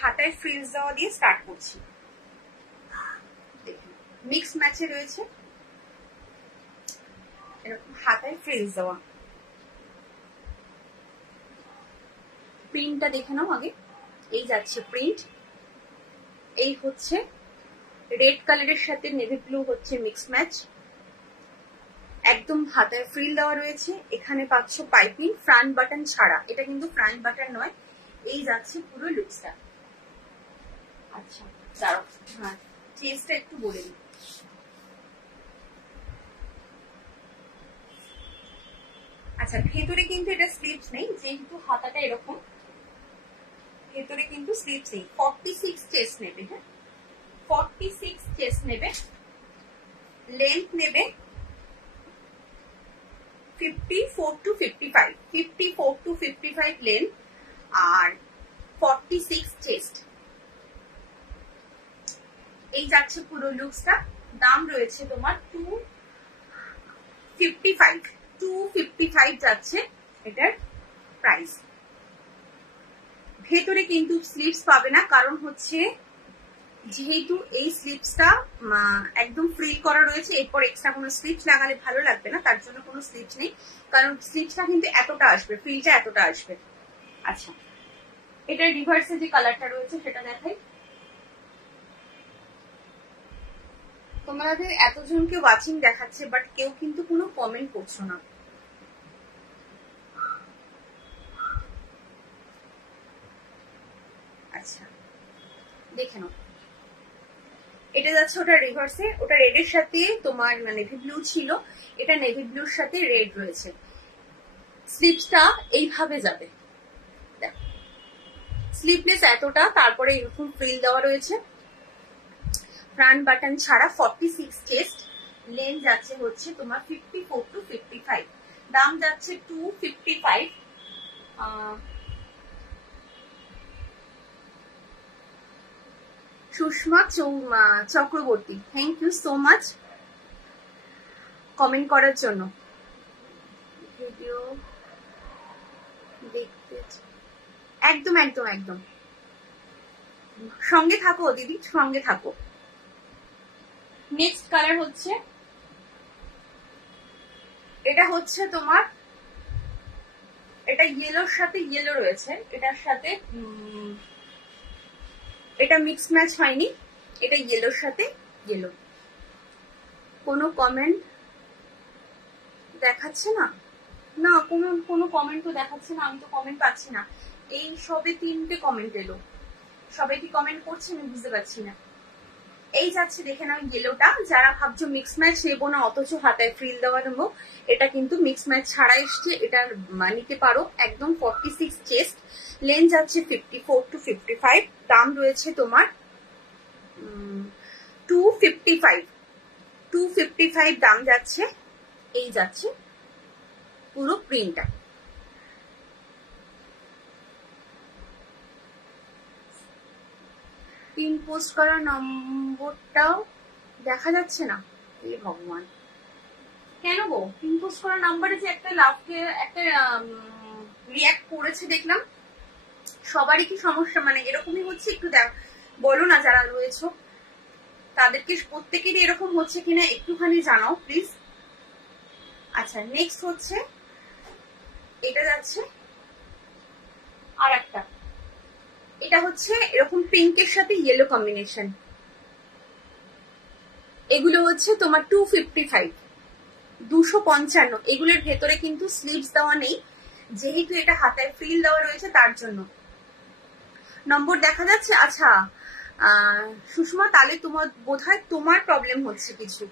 হাতায় ফ্রিলস দেওয়া দিয়ে স্টার্ট করছি। দেখুন মিক্স ম্যাচে রয়েছে, এরকম হাতায় ফ্রিলস দেওয়া। প্রিন্টটা দেখে নাও আগে। এই যাচ্ছে প্রিন্ট, এই হচ্ছে রেড কালারের সাথে নেভি ব্লু হচ্ছে মিক্স ম্যাচ, একদম হাতায় ফ্রিল দেওয়া রয়েছে। এখানে পাচ্ছ পাইপিং, ফ্রন্ট বাটন ছাড়া, এটা কিন্তু ফ্রন্ট বাটন নয়। এই যাচ্ছে পুরো লুকসটা। আচ্ছা দাঁড়াও, হ্যাঁ চেস্টটা একটু বলে দিই। আচ্ছা ভেতরে কিন্তু এটা স্লিভস নেই, যেহেতু হাতাটা এরকম, ভেতরে কিন্তু স্লিভস নেই। 46 চেস্ট নেবে, হ্যাঁ 46 চেস্ট নেবে। লেন্থ নেবে 54 to 55, 54 to 55 length R 46 chest. এই যাচ্ছে পুরো লুকসটা। দাম রয়েছে তোমার 255 যাচ্ছে এটার প্রাইস। ভেতরে কিন্তু স্লিভস পাবে না, কারণ হচ্ছে যেহেতু এই স্লিভসটা একদম ফ্রিল করা রয়েছে, এরপর এক্সট্রা কোনো স্লিভস লাগালে ভালো লাগবে না, তার জন্য কোনো স্লিভস নেই। কারণ স্লিভসটা কিন্তু এতটা আসবে, ফ্রিলটা এতটা আসবে। আচ্ছা এটার রিভার্সে যে কালারটা রয়েছে সেটা দেখাই। তোমাদের এতজনকে ওয়াচিং দেখাচ্ছে, বাট কেউ কিন্তু কোনো কমেন্ট করছো না। আচ্ছা দেখে নাও, এটা যাচ্ছে ওটা রিভার্সে, ওটা রেডের সাথে তোমার নেভি ব্লু ছিল, এটা নেভি ব্লুর সাথে রেড রয়েছে। স্লিভসটা এইভাবে যাবে, দেখো স্লিভলেস এতটা, তারপরে এরকম ফ্রিল দেওয়া রয়েছে, ফ্রন্ট বাটন ছাড়া, 46 চেস্ট। লেন্থ যাচ্ছে হচ্ছে তোমার 54 to 55, দাম যাচ্ছে 255। Sushma Chakraborty, thank you so much comment করার জন্য। ভিডিও দেখতে একদম একদম একদম সঙ্গে থাকো দিদি, সঙ্গে থাকো। নেক্সট কালার হচ্ছে, এটা হচ্ছে তোমার, এটা ইয়েলোর সাথে ইয়েলো রয়েছে, এটার সাথে এটা মিক্স ম্যাচ হয়নি, এটা ইয়েলোর সাথে ইয়েলো। কোনো কমেন্ট দেখাচ্ছে না, না কোনো কমেন্ট তো দেখাচ্ছে না, আমি তো কমেন্ট পাচ্ছি না। এই সবে 3টে কমেন্ট এলো, সবাই কি কমেন্ট করছে আমি বুঝতে পারছি না। এই যাচ্ছে দেখে নাও ইয়েলোটা। যারা ভাবছো মিক্স ম্যাচ নেবো না অথচ হাতায় ফ্রিল দেওয়া নেবো, এটা কিন্তু মিক্স ম্যাচ ছাড়া এসছে, এটা নিতে পারো। একদম 46 চেস্ট, লেন্থ যাচ্ছে 54 to 55, দাম রয়েছে তোমার 255 দাম যাচ্ছে। এই যাচ্ছে পুরো প্রিন্টটা। পিন পোস্ট করা নম্বরটাও দেখা যাচ্ছে না, এ ভগবান কেন গো? পিন পোস্ট করা নাম্বারে যে একটা লাভকে একটা রিয়াক্ট করেছে দেখলাম, সবারই কি সমস্যা এরকমই হচ্ছে? একটু বলো না যারা রয়েছে তাদেরকে, প্রত্যেকেরই এরকম হচ্ছে কিনা একটুখানি জানাও প্লিজ। আচ্ছা নেক্সট হচ্ছে, এটা যাচ্ছে আর একটা, এটা হচ্ছে এরকম পিঙ্কের সাথে ইয়েলো কম্বিনেশন। এগুলো হচ্ছে তোমার 255, 255। এগুলোর ভেতরে কিন্তু স্লিভস দেওয়া নেই, যেহেতু এটা হাতায় ফ্রিল দেওয়া রয়েছে তার জন্য। নম্বর দেখা যাচ্ছে? আচ্ছা সুষমা, তাহলে তোমার বোধহয় তোমার প্রবলেম হচ্ছে কিছু।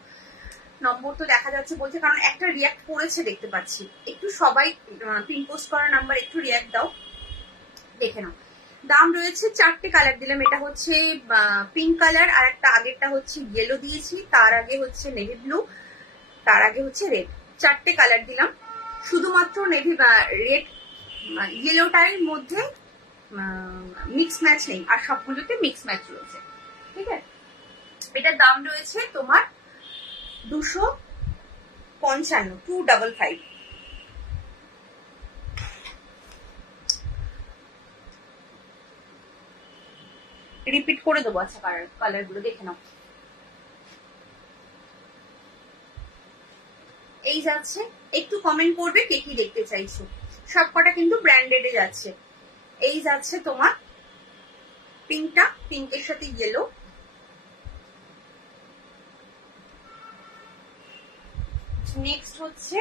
নম্বর তো দেখা যাচ্ছে বলছে, কারণ একটা রিয়াক্ট করেছে দেখতে পাচ্ছি। একটু সবাই পিন পোস্ট করা নাম্বার একটু রিয়াক্ট দাও, দেখে নাও। দাম রয়েছে 4টে কালার দিলাম, এটা হচ্ছে পিঙ্ক কালার, আর একটা আগেরটা হচ্ছে ইয়েলো দিয়েছি, তার আগে হচ্ছে নেভি ব্লু, তার আগে হচ্ছে রেড। 4টে কালার দিলাম, শুধুমাত্র নেভি রেড ইয়েলোটার মধ্যে মিক্স ম্যাচ নেই, আর সবগুলোতে মিক্স ম্যাচ রয়েছে। ঠিক আছে, এটার দাম রয়েছে তোমার 255, 255। রিপিট করে দেবো। আচ্ছা কালার গুলো দেখে নাও। এই যাচ্ছে, একটু কমেন্ট করবে কে কি দেখতে চাইছো। সবকটা কিন্তু ব্র্যান্ডেডে যাচ্ছে। এই যাচ্ছে তোমার পিঙ্কটা, পিঙ্কের সাথে ইয়েলো। নেক্সট হচ্ছে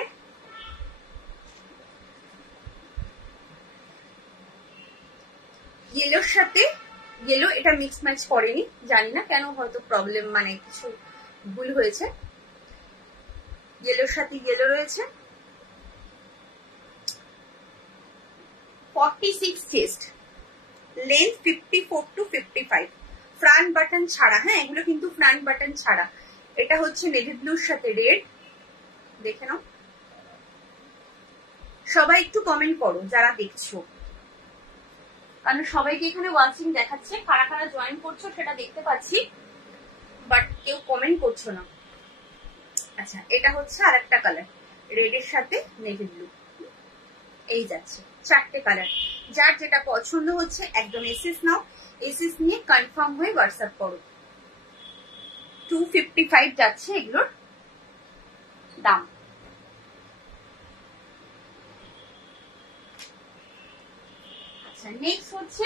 ইয়েলোর সাথে ইয়েলো, এটা মিক্স ম্যাচ করেনি, জানি না কেন, হয়তো প্রবলেম মানে কিছু ভুল হয়েছে। ইয়েলোর সাথে ইয়েলো রয়েছে। 46 chest, length 54 to 55, front button ছাড়া। হ্যাঁ, এগুলো কিন্তু ফ্রন্ট বাটন ছাড়া। এটা হচ্ছে নেভি ব্লুর সাথে রেড, দেখে নাও। সবাই একটু কমেন্ট করো যারা দেখছো, কারণ সবাইকে এখানে ওয়াচিং দেখাচ্ছে, কারা কারা জয়েন করছো সেটা দেখতে পাচ্ছি, বাট কেউ কমেন্ট করছো না। আচ্ছা, এটা হচ্ছে আরেকটা কালার, রেডের সাথে নেভি ব্লু। এই যাচ্ছে 4টে কালার। যার যেটা পছন্দ হচ্ছে একদম এসএস নাও, এসএস নিয়ে কনফার্ম হয়ে হোয়াটসঅ্যাপ করো। 255 যাচ্ছে এগুলোর দাম। আচ্ছা, নেক্সট হচ্ছে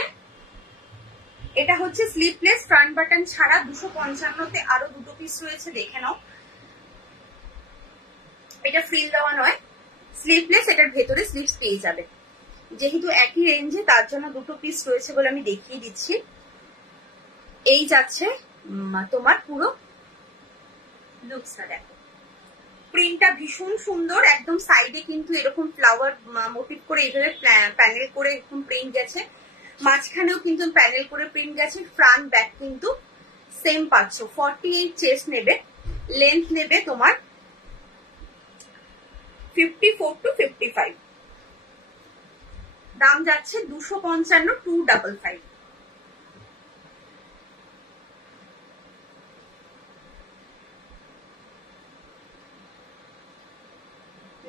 এটা হচ্ছে স্লিভলেস, ফ্রন্ট বাটন ছাড়া, 255তে আরো দুটো পিস রয়েছে, দেখে নাও। এটা ফ্রিল দেওয়া নয়, স্লিভলেস, এটার ভেতরে স্লিভস পেয়ে যাবে। যেহেতু একই রেঞ্জে তার জন্য দুটো পিস রয়েছে বলে আমি দেখিয়ে দিচ্ছি। এই যাচ্ছে তোমার পুরো লুকসটা, দেখো প্রিন্টটা ভীষণ সুন্দর, একদম সাইডে কিন্তু এরকম ফ্লাওয়ার মোটিভ করে এইভাবে প্যানেল করে এরকম প্রিন্ট গেছে, মাঝখানেও কিন্তু প্যানেল করে প্রিন্ট গেছে। ফ্রন্ট ব্যাক কিন্তু সেম পাচ্ছ। 48 চেস্ট নেবে, লেন্থ নেবে তোমার 54 to 55, দাম যাচ্ছে 255, 255।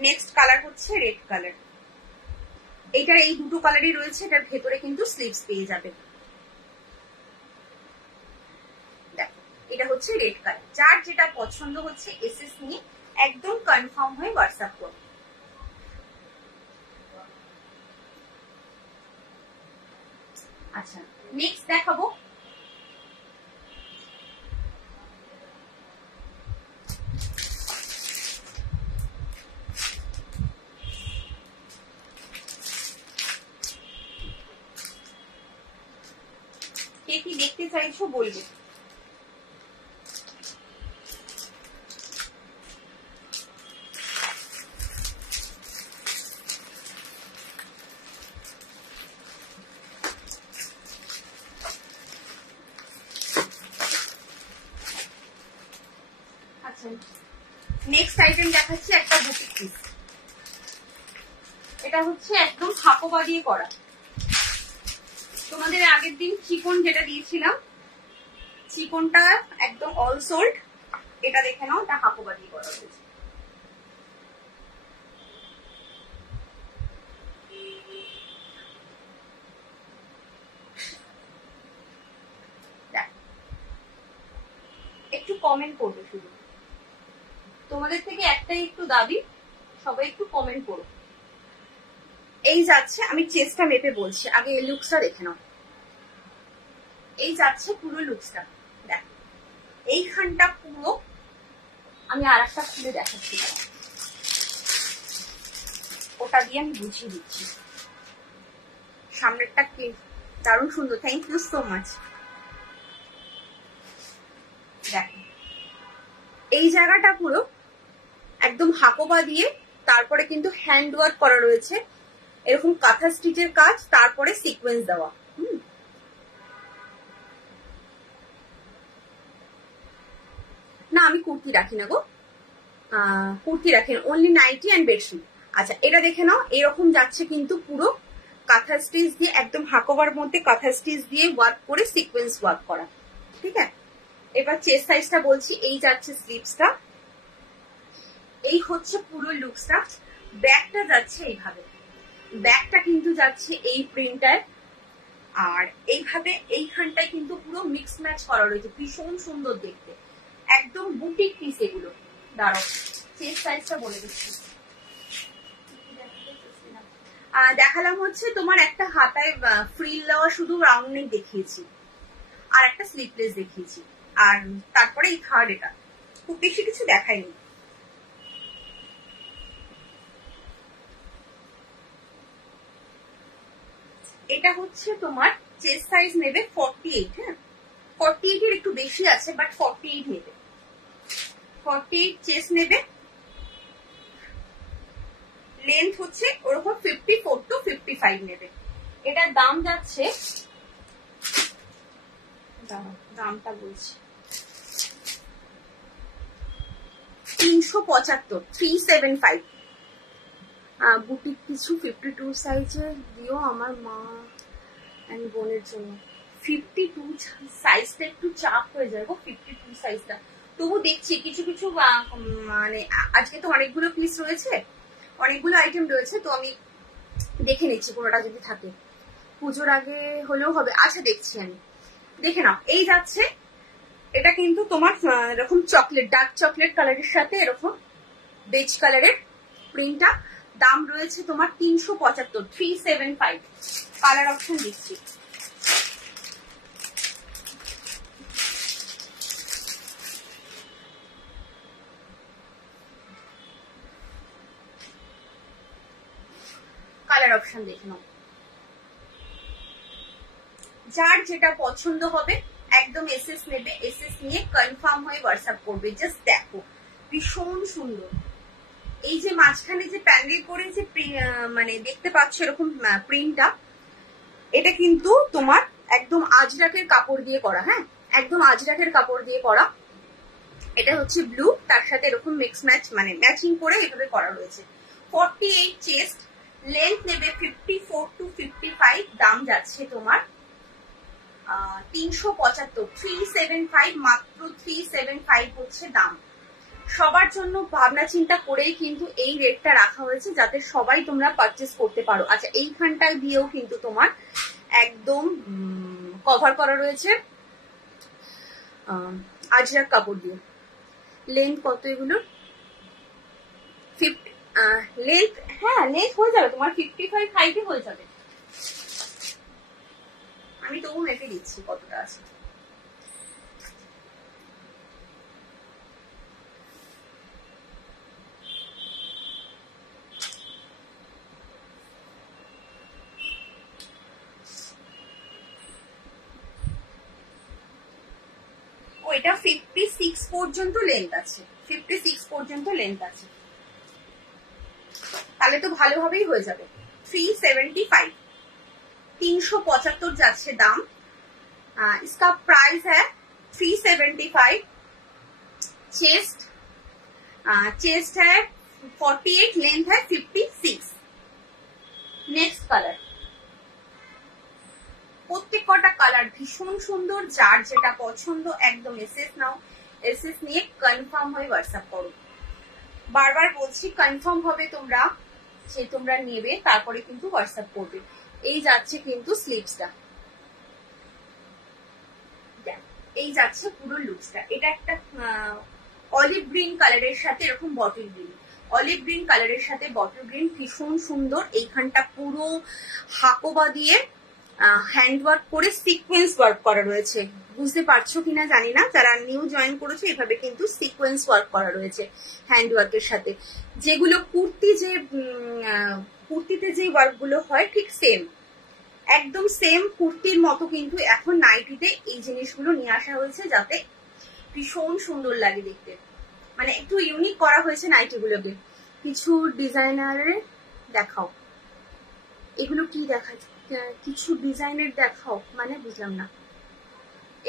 নেক্সট কালার হচ্ছে রেড কালার। এইটার এই দুটো কালারই রয়েছে, এটার ভেতরে কিন্তু স্লিভস পেয়ে যাবে। দেখো, এটা হচ্ছে রেড কালার। যার যেটা পছন্দ হচ্ছে এসএস নিয়ে একদম কনফার্ম হয়ে হোয়াটসঅ্যাপ করো। আচ্ছা, নেক্সট দেখাবো কে কি দেখতে চাইছো বলবে। আচ্ছা, নেক্সট আইটেম দেখাচ্ছি একটা বুটিক পিস। এটা হচ্ছে একদম হাকোবা দিয়ে করা। তোমাদের আগের দিন চিকন যেটা দিয়েছিলাম, চিকনটা একদম অল সোল্ড। এটা দেখে নাও, এটা হাকোবা দিয়ে করা হয়েছে। একটু কমেন্ট করবে, শুধু তোমাদের থেকে একটাই একটু দাবি, সবাই একটু কমেন্ট করো। এই যাচ্ছে, আমি চেষ্টা মেপে বলছি, আগে এই লুকসটা দেখে নাও। এই যাচ্ছে পুরো লুকসটা, দেখো এইখানটা পুরো, আমি আর একটা খুলে দেখাচ্ছি, ওটা দিয়ে আমি বুঝিয়ে দিচ্ছি। সামনেরটা কি দারুণ সুন্দর, থ্যাংক ইউ সো মাচ। দেখো এই জায়গাটা পুরো একদম হাকোবা দিয়ে, তারপরে কিন্তু হ্যান্ড ওয়ার্ক করা রয়েছে, এরকম কাঁথা স্টিচের কাজ, তারপরে সিকোয়েন্স দেওয়া। না, আমি কুর্তি রাখি না গো, কুর্তি রাখি না, অনলি নাইটি অ্যান্ড বেডশিট। আচ্ছা, এটা দেখে নাও, এরকম যাচ্ছে কিন্তু পুরো কাঁথা স্টিচ দিয়ে, একদম হাকোবার মধ্যে কাঁথা স্টিচ দিয়ে ওয়ার্ক করে সিকোয়েন্স ওয়ার্ক করা। ঠিক আছে, এবার চেস্ট সাইজটা বলছি। এই যাচ্ছে স্লিভসটা, এই হচ্ছে পুরো লুকসটা। ব্যাকটা যাচ্ছে এইভাবে, ব্যাকটা কিন্তু যাচ্ছে এই প্রিন্টার, আর এইভাবে এইখানটায় কিন্তু পুরো মিক্স ম্যাচ করা রয়েছে, ভীষণ সুন্দর দেখতে, একদম বুটিক পিস এগুলো। দাঁড়াও চেস্ট সাইজটা বলে দিচ্ছি। দেখালাম হচ্ছে তোমার একটা হাতায় ফ্রিল দেওয়া শুধু রাউন্ড নেক দেখিয়েছি, আর একটা স্লিপলেস দেখিয়েছি, আর তারপরে এই থার্ড, এটা খুব বেশি কিছু দেখায়নি। এটা হচ্ছে তোমার চেস্ট সাইজ নেবে 48, হ্যাঁ 48 এর একটু বেশি আছে, বাট 48 নেবে, 48 চেস্ট নেবে। লেন্থ হচ্ছে ওরকম 54 to 55 নেবে। এটার দাম যাচ্ছে, দামটা বলছি, 375, 375। বুটিক কিছু 52 সাইজে দিও আমার মা এন্ড বোনের জন্য। 52 সাইজটা একটু চাপ হয়ে যায় গো, 52 সাইজটা। তবু দেখছি কিছু কিছু মানে আজকে তো অনেকগুলো পিস রয়েছে, অনেকগুলো আইটেম রয়েছে, তো আমি দেখে নিচ্ছি পুরোটা যদি থাকে, পুজোর আগে হলেও হবে। আচ্ছা দেখছি আমি, দেখে নাও। এই যাচ্ছে, এটা কিন্তু তোমার এরকম চকলেট, ডার্ক চকলেট কালারের সাথে এরকম বেজ কালারের প্রিন্টটা। দাম রয়েছে তোমার 375, 375। কালার অপশন দিচ্ছি, কালার অপশন দেখে নাও, যার যেটা পছন্দ হবে একদম এসএস নেবে, এসএস নিয়ে কনফার্ম হয়ে হোয়াটসঅ্যাপ করবে। জাস্ট দেখো ভীষণ সুন্দর। এই যে মাঝখানে যে প্যান্ডেল করে যে মানে দেখতে পাচ্ছ এরকম প্রিন্টটা, এটা কিন্তু তোমার একদম আজরাকের কাপড় দিয়ে করা, হ্যাঁ একদম আজরাকের কাপড় দিয়ে করা। এটা হচ্ছে ব্লু, তার সাথে এরকম মিক্স ম্যাচ মানে ম্যাচিং করে এভাবে করা রয়েছে। 48 চেস্ট, লেন্থ নেবে 54 to 55। দাম যাচ্ছে তোমার 375, 375, মাত্র 375 হচ্ছে দাম। সবার জন্য ভাবনা চিন্তা করেই কিন্তু এই রেটটা রাখা হয়েছে, যাতে সবাই তোমরা পারচেস করতে পারো। আচ্ছা এইখানটায় দিয়েও কিন্তু তোমার একদম কভার করা রয়েছে আজরাক কাপড় দিয়ে। লেন্থ কত এগুলো? 50 লেন্থ, হ্যাঁ লেন্থ হয়ে যাবে তোমার 55 হাইটে হয়ে যাবে। আমি তবু মেপে দিচ্ছি কতটা আছে। এটা 56 পর্যন্ত লেন্থ আছে, 56 পর্যন্ত লেন্থ আছে, তাহলে তো ভালোভাবেই হয়ে যাবে। 375, 375 যাচ্ছে দাম। इसका प्राइस है 375। चेस्ट चेस्ट है 48, लेंथ है 56। नेक्स्ट কালার, প্রত্যেক কটা কালার ভীষণ সুন্দর, যার যেটা পছন্দ একদম এসএস নাও, এসএস নিয়ে কনফার্ম হয়ে হোয়াটসঅ্যাপ করো। বারবার বলছি কনফার্ম হবে তোমরা, যে তোমরা নেবে তারপরে কিন্তু হোয়াটসঅ্যাপ করবে। এই যাচ্ছে কিন্তু স্লিভসটা, এই যাচ্ছে পুরো লুকসটা। এটা একটা অলিভ গ্রিন কালারের সাথে এরকম বটল গ্রিন, অলিভ গ্রিন কালারের সাথে বটল গ্রিন, ভীষণ সুন্দর। এইখানটা পুরো হাকোবা দিয়ে হ্যান্ডওয়ার্ক করে সিকোয়েন্স ওয়ার্ক করা রয়েছে। বুঝতে পারছো কিনা জানি না, যারা নিউ জয়েন করেছে এভাবে কিন্তু সিকোয়েন্স ওয়ার্ক করা রয়েছে হ্যান্ডওয়ার্কের সাথে। যেগুলো কুর্তি, যে কুর্তিতে যে ওয়ার্ক গুলো হয় ঠিক সেম, একদম সেম কুর্তির মতো কিন্তু এখন নাইটিতে এই জিনিসগুলো নিয়ে আসা হয়েছে, যাতে ভীষণ সুন্দর লাগে দেখতে। মানে একটু ইউনিক করা হয়েছে নাইটিগুলোকে। কিছু ডিজাইনারের দেখাও, এগুলো কি দেখা, কিছু ডিজাইনের দেখাও, মানে বুঝলাম না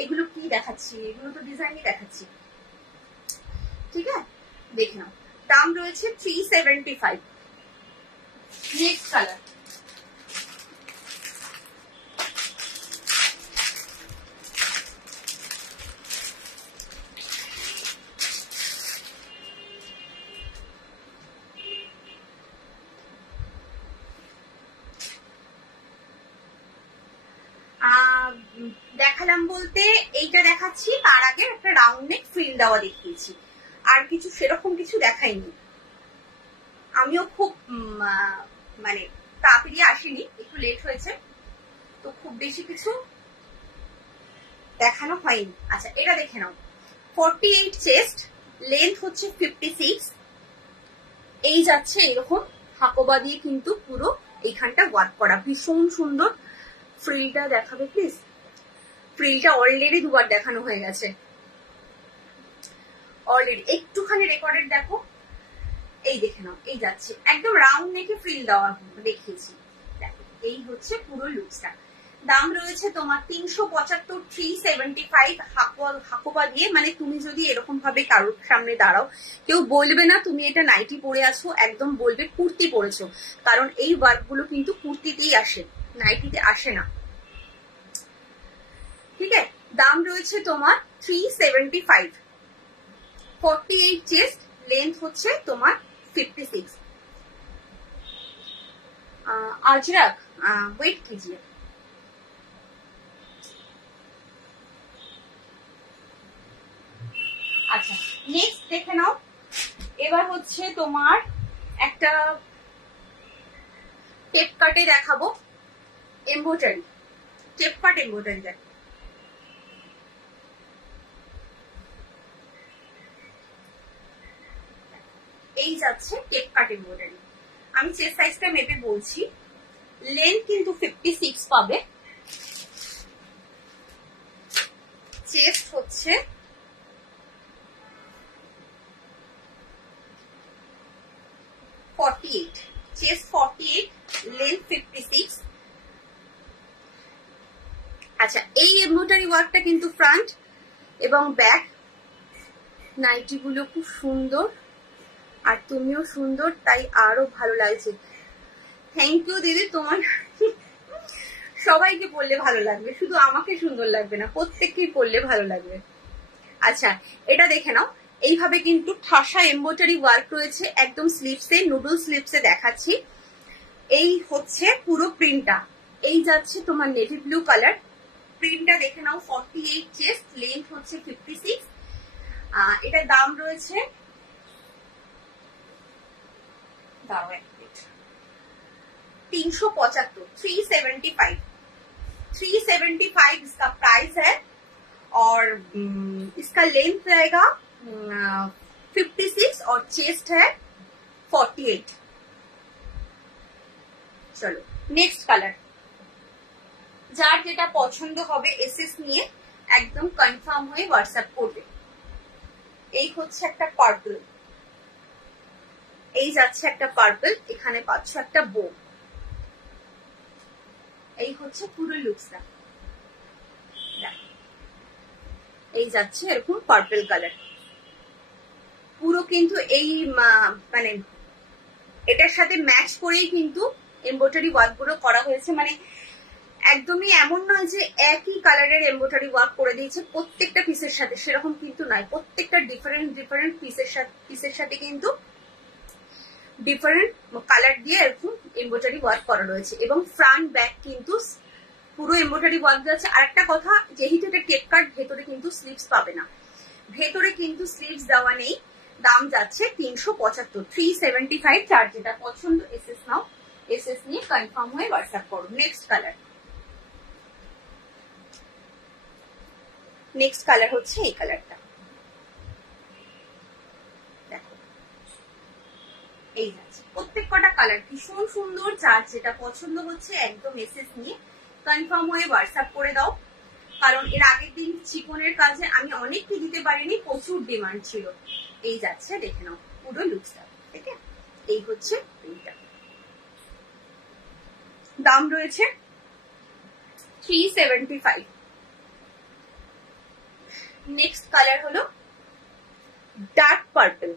এগুলো কি দেখাচ্ছি, এগুলো তো ডিজাইনই দেখাচ্ছি। ঠিক আছে দেখে নাও, দাম রয়েছে 375। নেক্সট কালার, দেখালাম বলতে এইটা দেখাচ্ছি, তার আগে একটা রাউন্ড নেক ফ্রিল দেওয়া দেখিয়েছি, আর কিছু সেরকম কিছু দেখাইনি। আমিও খুব মানে তাড়াতাড়ি আসিনি, একটু লেট হয়েছে, তো খুব বেশি কিছু দেখানো হয়নি। আচ্ছা এটা দেখে নাও, 48 চেস্ট, লেন্থ হচ্ছে 56, এই যাচ্ছে এরকম হাকোবা দিয়ে কিন্তু পুরো এইখানটা ওয়ার্ক করা, ভীষণ সুন্দর। ফ্রিলটা দেখাবে প্লিজ, ফ্রিলটা অলরেডি দুবার দেখানো হয়ে গেছে অলরেডি, একটুখানি রেকর্ডেড দেখো, এই দেখে নাও, এই যাচ্ছে একদম রাউন্ড নেকে ফ্রিল দেওয়া দেখিয়েছি। দেখো এই হচ্ছে পুরো লুকসটা। দাম রয়েছে তোমার 375, 375 হাকোবা দিয়ে। মানে তুমি যদি এরকম ভাবে কারোর সামনে দাঁড়াও, কেউ বলবে না তুমি এটা নাইটি পরে আছো, একদম বলবে কুর্তি পরেছো, কারণ এই ওয়ার্ক গুলো কিন্তু কুর্তিতেই আসে, নাইটিতে আসে না। ঠিক আছে, দাম রয়েছে তোমার 375, 48 চেস্ট, লেন্থ হচ্ছে তোমার 56। अजरक वेट कीजिए। আচ্ছা নেক্সট দেখে নাও, এবার হচ্ছে তোমার একটা টেপ কাটে দেখাবো, এমব্রয়ডারি, টেপ কাট এমব্রয়ডারি দেখ। এই যাচ্ছে টেপ কাট এমব্রয়ডারি। আমি চেস্ট সাইজটা মেপে বলছি, লেন্থ কিন্তু 56 পাবে, চেস্ট হচ্ছে 48, চেস্ট 48, লেন্থ 56। আচ্ছা এই এমব্রয়ডারি ওয়ার্কটা কিন্তু ফ্রন্ট এবং ব্যাক, নাইটি গুলো খুব সুন্দর, আর তুমিও সুন্দর, তাই আরো ভালো লাগছে। থ্যাংক ইউ দিদি, তোমার সবাইকে পড়লে ভালো লাগবে, শুধু আমাকে সুন্দর লাগবে না, প্রত্যেককেই পড়লে ভালো লাগবে। আচ্ছা এটা দেখে নাও, এইভাবে কিন্তু ঠাসা এমব্রয়ডারি ওয়ার্ক রয়েছে, একদম স্লিপসে, নুডল স্লিপসে দেখাচ্ছি। এই হচ্ছে পুরো প্রিন্টটা, এই যাচ্ছে তোমার নেভি ব্লু কালার, প্রিন্টটা দেখে নাও, 48 চেস্ট, লেন্থ হচ্ছে 56। এটার দাম রয়েছে 375, 375, 375 इसका प्राइस है, और इसका लेंथ रहेगा 56 और चेस्ट है 48। চলো নেক্সট কালার, যার যেটা পছন্দ হবে এসএস নিয়ে একদম কনফার্ম হয়ে হোয়াটসঅ্যাপ করবে। এই হচ্ছে একটা পার্পল, এই যাচ্ছে একটা পার্পল, এখানে পাচ্ছ একটা বো, এই হচ্ছে পুরো লুকসটা। এই যাচ্ছে এরকম পার্পল কালার, পুরো কিন্তু এই মানে এটার সাথে ম্যাচ করেই কিন্তু এমব্রয়ডারি ওয়ার্ক গুলো করা হয়েছে। মানে একদমই এমন নয় যে একই কালারের এমব্রয়ডারি ওয়ার্ক করে দিয়েছে প্রত্যেকটা পিসের সাথে, সেরকম কিন্তু নয়, প্রত্যেকটা ডিফারেন্ট ডিফারেন্ট পিসের সাথে কিন্তু ডিফারেন্ট কালার দিয়ে এরকম এমব্রয়ডারি ওয়ার্ক করা রয়েছে, এবং ফ্রন্ট ব্যাক কিন্তু পুরো এমব্রয়ডারি ওয়ার্ক আছে। আর একটা কথা, যেহেতু এটা টেপ কাট, ভেতরে কিন্তু স্লিভস পাবে না, ভেতরে কিন্তু স্লিভস দেওয়া নেই। দাম যাচ্ছে 375, 375, যার যেটা পছন্দ এসএস নাও, এসএস নিয়ে কনফার্ম হয়ে হোয়াটসঅ্যাপ করো। নেক্সট কালার, নেক্সট কালার হচ্ছে এই কালারটা, দেখো এই যাচ্ছে, প্রত্যেক কটা কালার ভীষণ সুন্দর, যার যেটা পছন্দ হচ্ছে একদম এসএস নিয়ে কনফার্ম হয়ে হোয়াটসঅ্যাপ করে দাও, কারণ এর আগের দিন চিকনের কাজে আমি অনেককে দিতে পারিনি, প্রচুর ডিমান্ড ছিল। এই যাচ্ছে দেখে নাও পুরো লুকসটা, ঠিক আছে, এই হচ্ছে এইটা। দাম রয়েছে 375। নেক্সট কালার হলো ডার্ক পার্পল,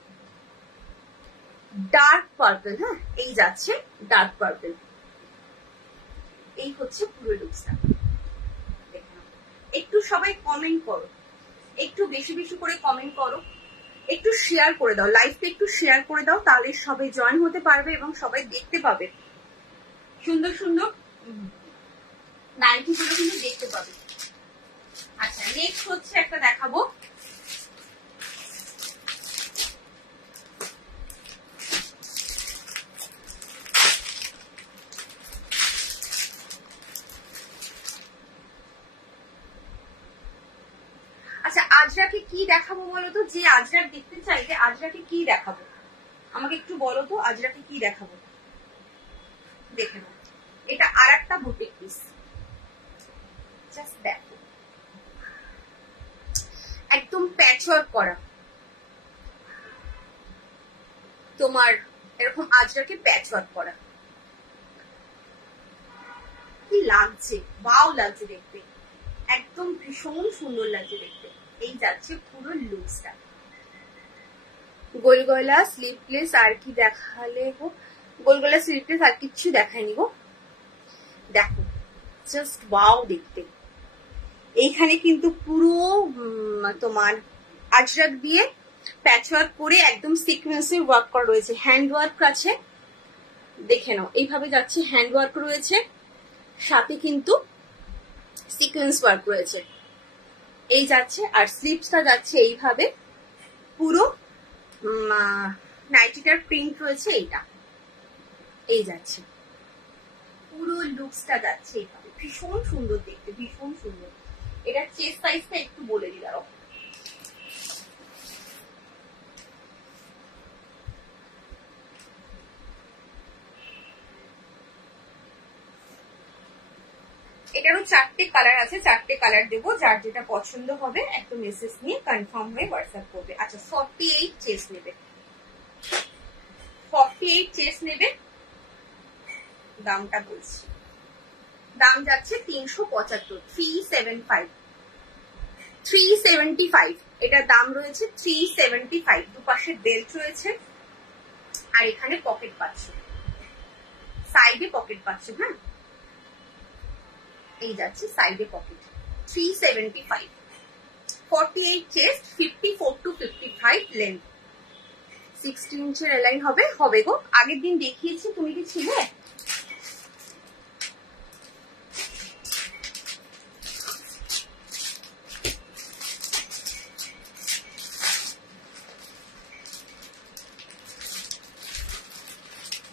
ডার্ক পার্পল, হ্যাঁ এই যাচ্ছে ডার্ক পার্পল, এই হচ্ছে পুরো লুকসটা। একটু সবাই কমেন্ট করো, একটু বেশি বেশি করে কমেন্ট করো, একটু শেয়ার করে দাও, লাইভটা একটু শেয়ার করে দাও, তাহলে সবাই জয়েন হতে পারবে এবং সবাই দেখতে পাবে, সুন্দর সুন্দর নাইটি গুলো কিন্তু দেখতে পাবে। নেক্সট হচ্ছে একটা দেখাবো, আচ্ছা আজরাকে কি দেখাবো বলো তো? যে আজরাক দেখতে চাইলে আজরাকে কি দেখাবো আমাকে একটু বলো তো, আজরাকে কি দেখাবো? দেখে নাও, এটা আর একটা বুটিক পিস, জাস্ট দেখো, একদম প্যাচওয়ার্ক করা, তোমার এরকম আজরাকে প্যাচওয়ার্ক করা, কি লাগছে, বাও লাগছে দেখতে, একদম ভীষণ সুন্দর লাগছে দেখতে। এই যাচ্ছে পুরো লুকসটা, গোলগলা স্লিভলেস, আর কি দেখালে গো? গোলগলা স্লিভলেস আর কিচ্ছু দেখায়নি গো। দেখো জাস্ট ওয়াও দেখতে। এইখানে কিন্তু পুরো তোমার আজরাক দিয়ে প্যাচওয়ার্ক করে একদম সিকোয়েন্সে ওয়ার্ক করা রয়েছে, হ্যান্ড ওয়ার্ক আছে, দেখে নাও এইভাবে যাচ্ছে, হ্যান্ড ওয়ার্ক রয়েছে, সাথে কিন্তু সিকোয়েন্স ওয়ার্ক রয়েছে, এই যাচ্ছে। আর স্লিভসটা যাচ্ছে এইভাবে, পুরো নাইটিটার প্রিন্ট রয়েছে, এইটা এই যাচ্ছে, পুরো লুকসটা যাচ্ছে এইভাবে, ভীষণ সুন্দর দেখতে, ভীষণ সুন্দর। এটা চেস্ট সাইজটা একটু বলে দিই, দাঁড়াও, এটারও 4টে কালার আছে, 4টে কালার দেবো, যার যেটা পছন্দ হবে একটা মেসেজ নিয়ে কনফার্ম হয়ে হোয়াটসঅ্যাপ করবে। আচ্ছা 48 চেস্ট নেবে, 48 চেস্ট নেবে, দামটা বলছি, দাম যাচ্ছে 375, 375, 375, এটার দাম রয়েছে 375। দুপাশে বেল্ট রয়েছে, আর এখানে পকেট পাচ্ছ, সাইডে পকেট পাচ্ছ, হ্যাঁ এই যাচ্ছে সাইডে পকেট, 375, 48 চেস্ট, 54 to 55 লেন্থ, 16 ইঞ্চের এলাইন হবে, হবে গো। আগের দিন দেখিয়েছি, তুমি কি ছিলে?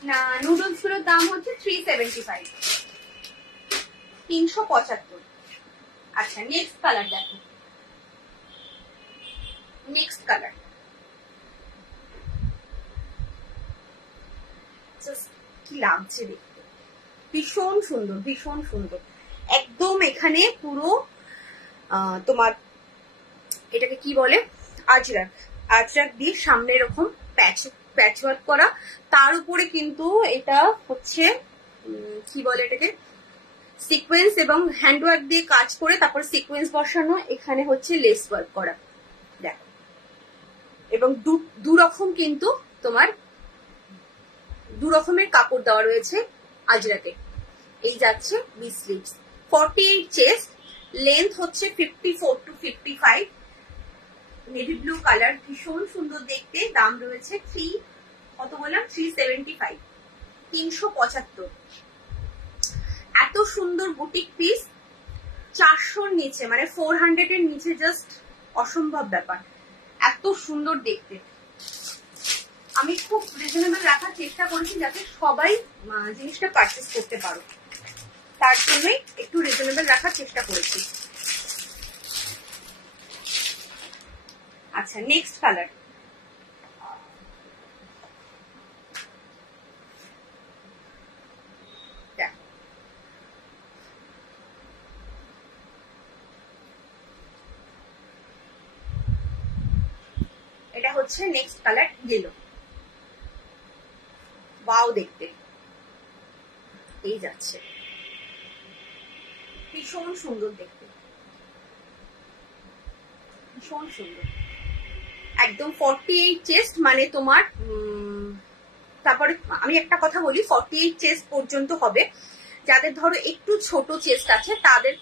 না, নুডলস গুলোর দাম হচ্ছে 375, 375। আচ্ছা নেক্সট কালার দেখো, নেক্সট কালার কি লাগছে দেখতে, ভীষণ সুন্দর, ভীষণ সুন্দর, একদম এখানে পুরো তোমার এটাকে কি বলে, আজরাক, আজরাক দিয়ে সামনে এরকম প্যাচওয়ার্ক করা, তার উপরে কিন্তু এটা হচ্ছে কি বলে এটাকে, সিকোয়েন্স এবং হ্যান্ডওয়ার্ক দিয়ে কাজ করে তারপর সিকোয়েন্স বসানো, এখানে হচ্ছে লেস ওয়ার্ক করা, দেখো, এবং দু রকম কিন্তু তোমার দু রকমের কাপড় দেওয়া রয়েছে আজরাকে, এই যাচ্ছে বি স্লিভস, 48 চেস্ট, লেন্থ হচ্ছে 54 to 55, নেভি ব্লু কালার, ভীষণ সুন্দর দেখতে, দাম রয়েছে কত বললাম, 375, 375। এত সুন্দর বুটিক পিস 400-র নিচে, মানে 400-এর নিচে, জাস্ট অসম্ভব ব্যাপার, এত সুন্দর দেখতে। আমি খুব রিজনেবল রাখার চেষ্টা করেছি যাতে সবাই জিনিসটা পারচেস করতে পারো, তার জন্যই একটু রিজনেবল রাখার চেষ্টা করেছি। আচ্ছা নেক্সট কালার, এটা হচ্ছে নেক্সট কালার, ইয়েলো, ওয়াও দেখতে, এই যাচ্ছে, ভীষণ সুন্দর দেখতে, ভীষণ সুন্দর, একদম 48 চেস্ট, মানে তোমার তারপরে আমি একটা কথা বলি, 48 চেস্ট পর্যন্ত হবে, যাদের ধরো একটু ছোট চেস্ট আছে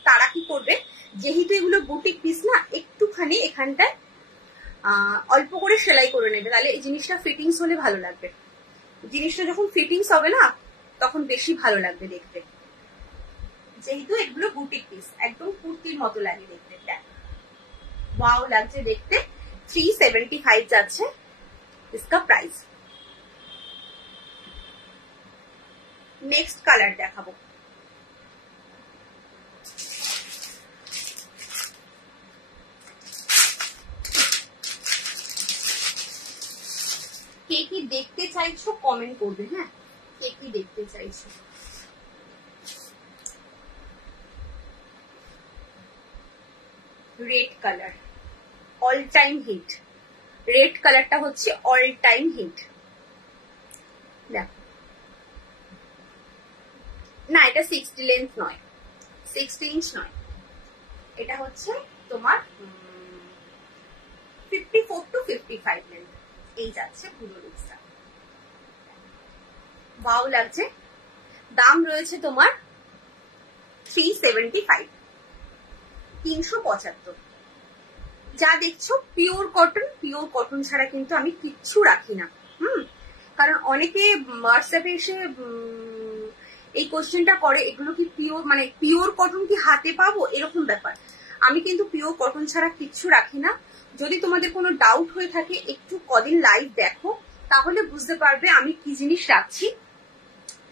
তারা কি করবে, যেহেতু এগুলো বুটিক পিস না, একটুখানি এখানটায় অল্প করে সেলাই করে নেবে, তাহলে এই জিনিসটা ফিটিংস হলে ভালো লাগবে, জিনিসটা যখন ফিটিংস হবে না তখন বেশি ভালো লাগবে দেখতে, যেহেতু এগুলো বুটিক পিস, একদম কুর্তির মতো লাগে দেখতে। वाओ লাগছে দেখতে। 375 যাচ্ছে इसका प्राइस। नेक्स्ट कलर দেখাবো। কে কি দেখতে চাইছো কমেন্ট করবে, হ্যাঁ কে কি দেখতে চাইছো। Red colour all time hit, red কালারটা হচ্ছে অল টাইম হিট। দেখো না এটা 60 লেন্থ নয়, 60 ইঞ্চ নয়, এটা হচ্ছে তোমার 54 to 55 লেন্থ। এই যাচ্ছে পুরো লুকসটা, ওয়াও লাগছে। দাম রয়েছে তোমার 375, 375। যা দেখছো পিওর কটন, পিওর কটন ছাড়া কিন্তু আমি কিচ্ছু রাখি না। কারণ অনেকে হোয়াটসঅ্যাপে এসে এই কোশ্চেনটা করে এগুলো কি পিওর, মানে পিওর কটন কি হাতে পাবো এরকম ব্যাপার। আমি কিন্তু পিওর কটন ছাড়া কিচ্ছু রাখি না। যদি তোমাদের কোনো ডাউট হয়ে থাকে একটু কদিন লাইভ দেখো, তাহলে বুঝতে পারবে আমি কি জিনিস রাখছি,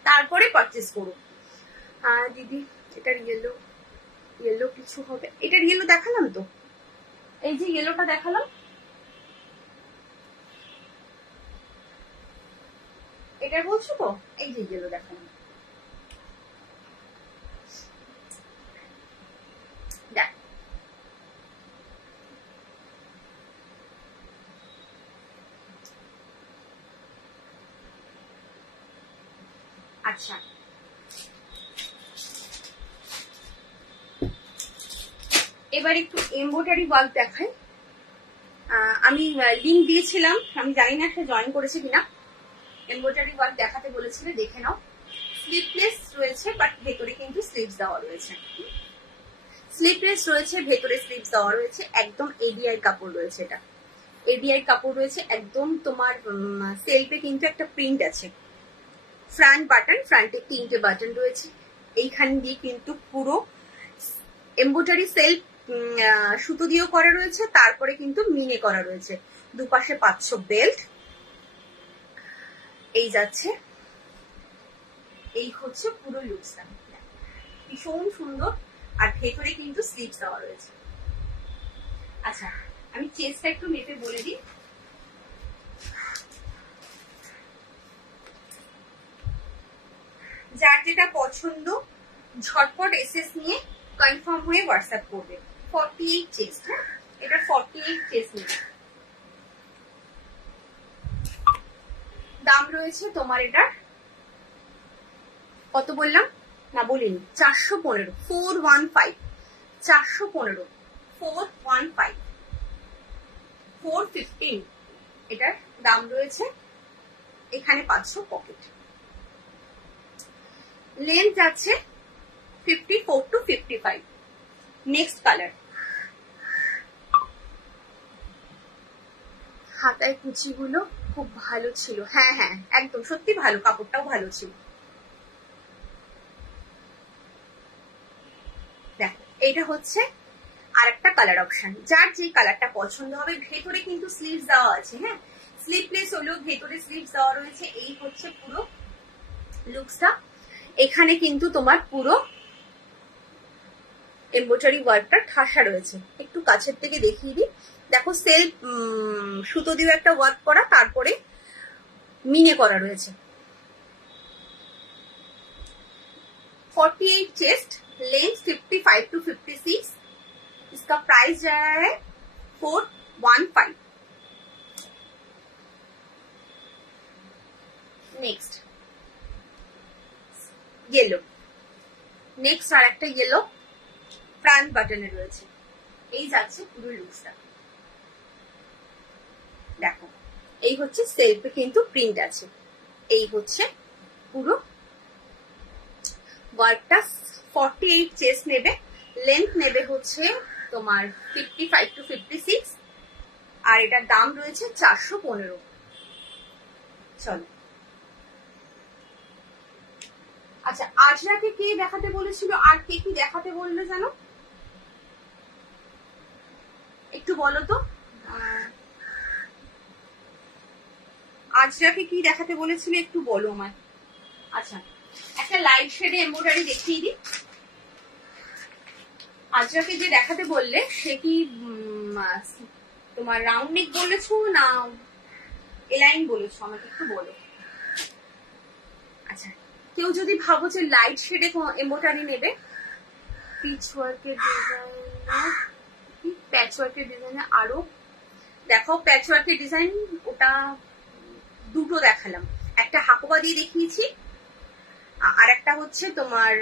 তারপরে পারচেস করো। দিদি এটার ইয়েলো, ইয়েলো কিছু হবে, এটার ইয়েলো দেখালাম তো, এই যে ইয়েলোটা দেখালাম, এটা বলছো তো, এই যে ইয়েলো দেখালাম। দেখ আচ্ছা এবার একটু এমব্রয়ডারি ওয়ার্ক দেখাই। আমি লিংক দিয়েছিলাম, আমি জানি না সে জয়েন করেছে কিনা। এমব্রয়ডারি ওয়ার্ক দেখাতে বলেছিল, দেখে নাও। স্লিভলেস রয়েছে বাট ভেতরে কিন্তু স্লিভস দেওয়া রয়েছে, স্লিভলেস রয়েছে ভেতরে স্লিভস দেওয়া রয়েছে। একদম এডিআই কাপড় রয়েছে, এটা এডিআই কাপড় রয়েছে একদম। তোমার সেলফে কিন্তু একটা প্রিন্ট আছে, ফ্রন্ট বাটন, ফ্রন্টে 3টে বাটন রয়েছে। এইখান দিয়ে কিন্তু পুরো এমব্রয়ডারি সেলফ সুতো দিয়েও করা রয়েছে, তারপরে কিন্তু মিনে করা রয়েছে। দুপাশে পাচ্ছ বেল্ট। এই যাচ্ছে, এই হচ্ছে পুরো লুকসটা, ভীষণ সুন্দর। আর ভেতরে কিন্তু স্লিভস দেওয়া রয়েছে। আচ্ছা আমি চেস্টটা একটু মেপে বলে দিই। যার যেটা পছন্দ ঝটপট এসএস নিয়ে কনফার্ম হয়ে হোয়াটসঅ্যাপ করবে। 48 চেস্ট, হ্যাঁ এটা 48 চেস্ট নেবে। দাম রয়েছে তোমার এটা কত বললাম না বলিনি, 415, 415, 415, 415, 415 এটার দাম রয়েছে। এখানে পাচ্ছ পকেট। লেন্থ যাচ্ছে 54 to 55। Next colour. হাতায় কুচিগুলো খুব ভালো ছিল, হ্যাঁ হ্যাঁ একদম সত্যি ভালো, কাপড়টাও ভালো ছিল। দেখো এইটা হচ্ছে আরেকটা কালার অপশন, যার যে কালারটা পছন্দ হবে। ভেতরে কিন্তু স্লিভস দেওয়া আছে, হ্যাঁ স্লিভলেস হলেও ভেতরে স্লিভস দেওয়া রয়েছে। এই হচ্ছে পুরো লুকসটা। এখানে কিন্তু তোমার পুরো এমব্রয়ডারি ওয়ার্কটা ঠাসা রয়েছে। একটু কাছের থেকে দেখিয়ে দিই। দেখো সেলফ সুতো দিয়ে একটা ওয়ার্ক করা, তারপরে মিনে করা রয়েছে। 48 चेस्ट, लेंथ 55 to 56। इसका प्राइस जा रहा है 415। नेक्स्ट येलो, नेक्स्ट আর একটা येलो ফ্রন্ট বাটনে রয়েছে। এই যাচ্ছে পুরো লুকসটা। দেখো এই হচ্ছে সেলফে কিন্তু প্রিন্ট আছে। এই হচ্ছে পুরো ওয়ার্কটা। 48 চেস্ট নেবে, লেন্থ নেবে হচ্ছে তোমার 55 to 56, আর এটার দাম রয়েছে 415। চলো আচ্ছা আজরাকে কে দেখাতে বলেছিল, আর কে কি দেখাতে বললো জানো, একটু বলো তো আজরাকে কি দেখাতে বলেছিলে একটু বলো আমায়। আচ্ছা, একটা লাইট শেডে এমব্রয়ডারি দেখিয়ে দিই। আজরাকে যে দেখাতে বললে সে কি তোমার রাউন্ড নেক বলেছো না এলাইন বলেছো, আমাকে একটু বলো। আচ্ছা, কেউ যদি ভাবো যে লাইট শেডে এমব্রয়ডারি নেবে, পিচ ওয়ার্কের ডিজাইন, প্যাচ ওয়ার্কের ডিজাইনে আরো দেখো, প্যাচ ওয়ার্কের ডিজাইন ওটা দুটো দেখালাম, একটা হাকোবা দিয়ে দেখিয়েছি আর একটা হচ্ছে তোমার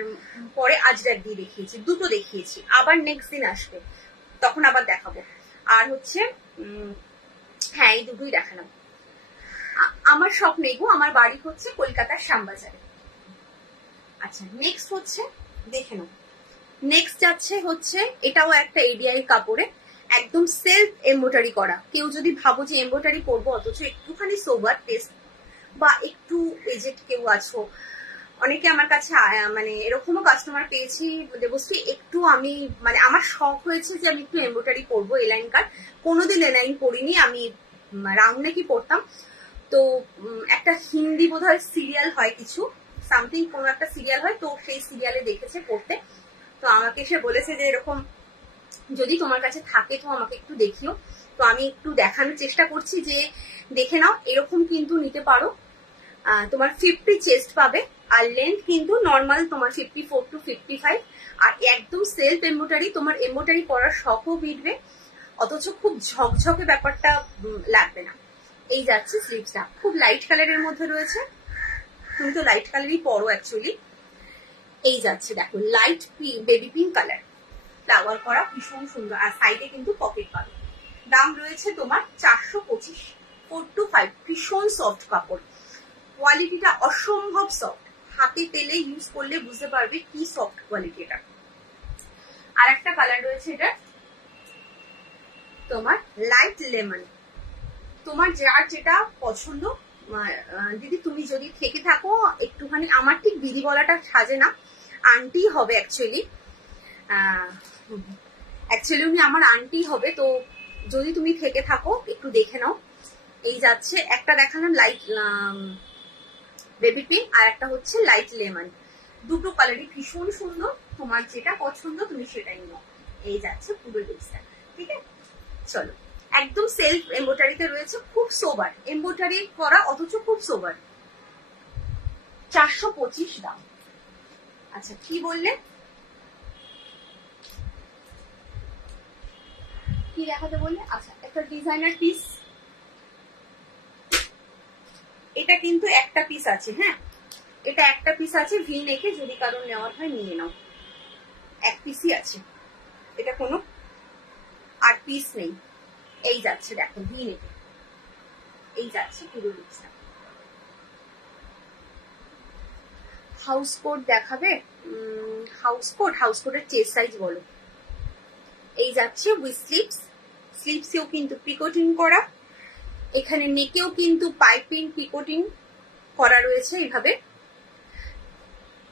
পরে আজরাক দিয়ে দেখিয়েছি, দুটো দেখিয়েছি। আবার নেক্সট দিন আসবে তখন আবার দেখাবো। আর হচ্ছে হ্যাঁ, এই দুটোই দেখালাম। আমার স্বপ্ন গো, আমার বাড়ি হচ্ছে কলকাতার শ্যামবাজারে। আচ্ছা, নেক্সট হচ্ছে দেখে নাও, নেক্সট যাচ্ছে হচ্ছে এটাও একটা এডিআই কাপড়ে, একদম সেলফ এমব্রয়ডারি করা। কেউ যদি ভাবো যে এমব্রয়ডারি করবো অথচ একটুখানি সোবার টেস্ট বা একটু এজেড কেউ আছো, অনেকে আমার কাছে মানে এরকমও কাস্টমার পেয়েছি, দেবশ্রী একটু আমি মানে আমার শখ হয়েছে যে আমি একটু এমব্রয়ডারি করবো এলাইন কাট, কোনোদিন এলাইন করিনি, আমি রাউন্ড নেকই পড়তাম। তো একটা হিন্দি বোধহয় সিরিয়াল হয় কিছু সামথিং, কোনো একটা সিরিয়াল হয়, তো সেই সিরিয়ালে দেখেছে পড়তে, তো আমাকে সে বলেছে যে এরকম যদি তোমার কাছে থাকে তো আমাকে একটু দেখিও। তো আমি একটু দেখানোর চেষ্টা করছি যে দেখে নাও, এরকম কিন্তু নিতে পারো। তোমার 50 চেস্ট পাবে আর লেন্থ কিন্তু নর্মাল তোমার 54 to 55, আর একদম সেলফ এমব্রয়ডারি, তোমার এমব্রয়ডারি করার শখও মিটবে অথচ খুব ঝকঝকে ব্যাপারটা লাগবে না। এই যাচ্ছে স্লিভসটা, খুব লাইট কালারের মধ্যে রয়েছে, তুমি তো লাইট কালারই পরো অ্যাকচুয়ালি। এই যাচ্ছে দেখো light baby pink colour, flower করা, ভীষণ সুন্দর, আর সাইডে কিন্তু পকেট পাবে। দাম রয়েছে তোমার 425, 4 to 5, ভীষণ সফট কাপড়, কোয়ালিটিটা অসম্ভব সফট, হাতে পেলে ইউজ করলে বুঝতে পারবে কি সফট কোয়ালিটি এটা। আর একটা কালার রয়েছে এটা তোমার লাইট লেমন, তোমার যার যেটা পছন্দ। দিদি তুমি যদি থেকে থাকো একটুখানি, আমার ঠিক দিদি বলাটা সাজে না, আন্টি হবে অ্যাকচুয়ালি, উনি আমার আন্টি হবে, তো যদি তুমি থেকে থাকো একটু দেখে নাও। এই যাচ্ছে, একটা দেখালাম লাইট বেবি পিঙ্ক আর একটা হচ্ছে লাইট লেমন, দুটো কালারই ভীষণ সুন্দর, তোমার যেটা পছন্দ তুমি সেটাই নাও। এই যাচ্ছে পুরো লিস্টটা, ঠিক আছে। চলো, একদম সেলফ এমব্রয়ডারিতে রয়েছে, খুব সোবার এমব্রয়ডারি করা অথচ খুব সোবার, 425 দাম। আচ্ছা, কি বললে, কি দেখাতে বললে? আচ্ছা, একটা ডিজাইনার পিস, এটা কিন্তু একটা পিস আছে, হ্যাঁ এটা একটা পিস আছে ভি নেকে, যদি কারণ নেওয়ার হয় নিয়ে নাও, এক পিসই আছে, এটা কোনো আর পিস নেই। এই যাচ্ছে দেখো ভি নেকে, এই যাচ্ছে পুরো লুকসটা। হাউস কোট দেখাবে, হাউস কোটের চেস্ট সাইজ বলো। এই যাচ্ছে উইথ স্লিভস, স্লিভসেও কিন্তু পিকোটিং করা, এখানে নেকেও কিন্তু পাইপিং পিকোটিং করা রয়েছে এইভাবে।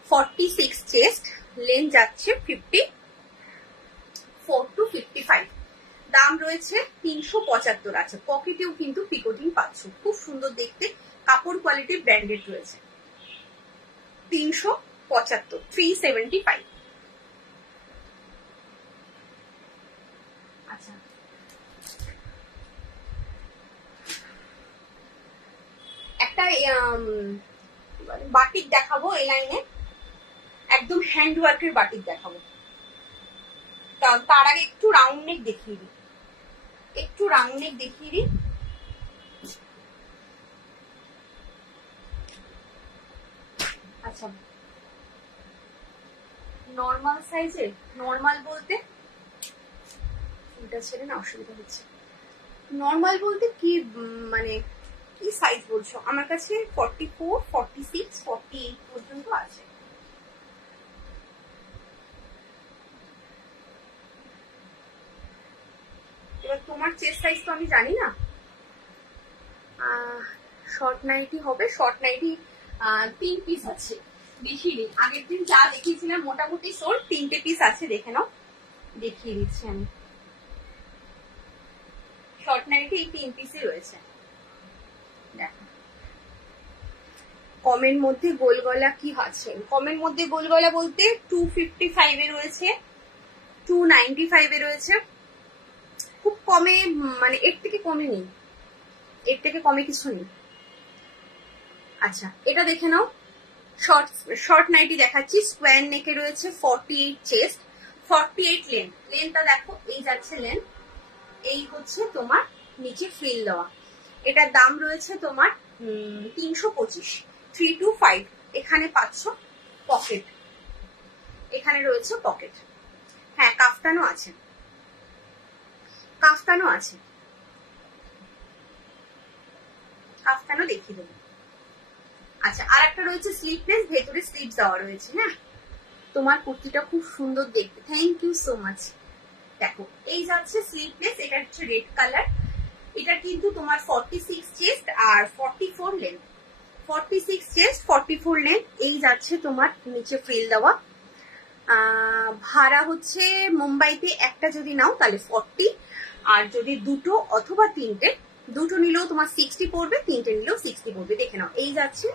46 চেস্ট, লেন্থ যাচ্ছে 54 to 55, দাম রয়েছে 375 আছে। পকেটেও কিন্তু পিকোটিং পাচ্ছ, খুব সুন্দর দেখতে, কাপড় কোয়ালিটি ব্র্যান্ডেড রয়েছে। 375, 375। আচ্ছা, একটা বাটিক দেখাবো এই লাইনে, একদম হ্যান্ড ওয়ার্কের বাটিক দেখাবো। তার আগে একটু রাউন্ড নেক দেখিয়ে দিই, আচ্ছা, নর্মাল সাইজে, নর্মাল বলতে এটা ছেড়ে না অসুবিধা হচ্ছে, নর্মাল বলতে কি মানে কি সাইজ বলছো? আমার কাছে 44, 46, 48 পর্যন্ত আছে। এবার তোমার চেস্ট সাইজ তো আমি জানি না, শর্ট নাইটি হবে, শর্ট নাইটি 3 পিস আছে, বেশি নেই, আগের দিন যা দেখিয়েছিলাম মোটামুটি সোল 3টে পিস আছে, দেখে নাও, দেখিয়ে দিচ্ছি আমি। শর্ট নাইটি এই 3 পিসই রয়েছে। দেখো কমের মধ্যে গোল গলা কি আছে? কমের মধ্যে গোল গলা বলতে 255 এ রয়েছে, 295 এ রয়েছে, খুব কমে, মানে এর থেকে কমে নেই, এর থেকে কমে কিছু নেই। আচ্ছা এটা দেখে নাও, শর্ট নাইটি দেখাচ্ছি, স্কোয়ার নেকে রয়েছে, 48 চেস্ট, 48 লেন্থ। লেন্থটা দেখো, এই যাচ্ছে লেন্থ, এই হচ্ছে তোমার নিচে ফ্রিল দেওয়া। এটার দাম রয়েছে তোমার 325, 325। এখানে পাচ্ছ পকেট, এখানে রয়েছে পকেট। হ্যাঁ কাফতানও আছে, কাফতানও আছে, কাফতানও দেখিয়ে দেবো। আচ্ছা আর একটা রয়েছে স্লিভলেস, ভেতরে স্লিভস দেওয়া রয়েছে। হ্যাঁ তোমার কুর্তিটা খুব সুন্দর দেখতে, থ্যাংক ইউ সো মাচ। দেখো এই যাচ্ছে স্লিভলেস, এটা হচ্ছে রেড কালার, এটা কিন্তু তোমার 46 চেস্ট আর 44 লেন্থ, 46 চেস্ট 44 লেন্থ। এই যাচ্ছে তোমার নিচে ফ্রিল দেওয়া। ভাড়া হচ্ছে মুম্বাইতে একটা যদি নাও তাহলে 40, আর যদি দুটো অথবা তিনটে, দুটো নিলেও তোমার 60 পড়বে, তিনটে নিলেও 60 পড়বে। দেখে নাও এই যাচ্ছে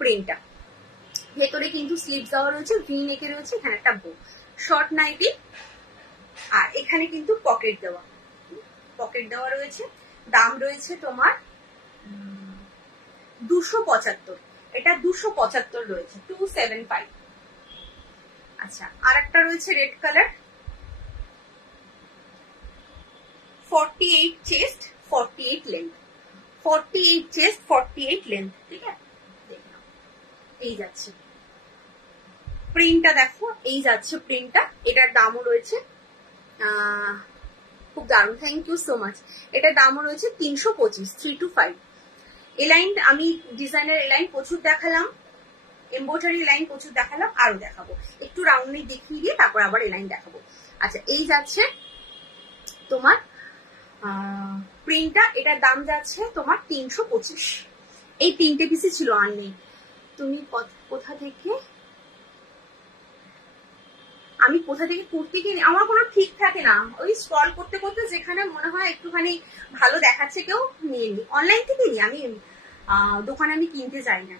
প্রিন্টটা, ভেতরে কিন্তু স্লিভস দেওয়া রয়েছে, ভি নেকে রয়েছে, এখানে একটা বো, শর্ট নাইটি, আর এখানে কিন্তু পকেট দেওয়া, পকেট দেওয়া রয়েছে। দাম রয়েছে তোমার 275, এটা 275 রয়েছে, 275। আচ্ছা আর একটা রয়েছে red colour, 48 chest 48 length, 48 chest 48 length. ঠিক আছে এই যাচ্ছে প্রিন্টটা, দেখো এই যাচ্ছে প্রিন্টটা। এটার দামও রয়েছে খুব দারুণ, থ্যাংক ইউ সো মাচ। এটার দামও রয়েছে 325, 325। এলাইন আমি ডিজাইনার এলাইন প্রচুর দেখালাম, এমব্রয়ডারি লাইন প্রচুর দেখালাম, আরো দেখাবো, একটু রাউন্ডলি দেখিয়ে দিয়ে তারপর আবার এলাইন দেখাবো। আচ্ছা এই যাচ্ছে তোমার প্রিন্টটা, এটার দাম যাচ্ছে তোমার 325। এই 3টে পিসই ছিল, আর নেই। তুমি কোথা থেকে, আমি কোথা থেকে কুর্তি কিনি আমার কোনো ঠিক থাকে না, ওই স্ক্রল করতে করতে যেখানে মনে হয় একটুখানি ভালো দেখাচ্ছে কেউ নিয়ে নি, অনলাইন থেকে নিই। আমি দোকানে আমি কিনতে যাই না,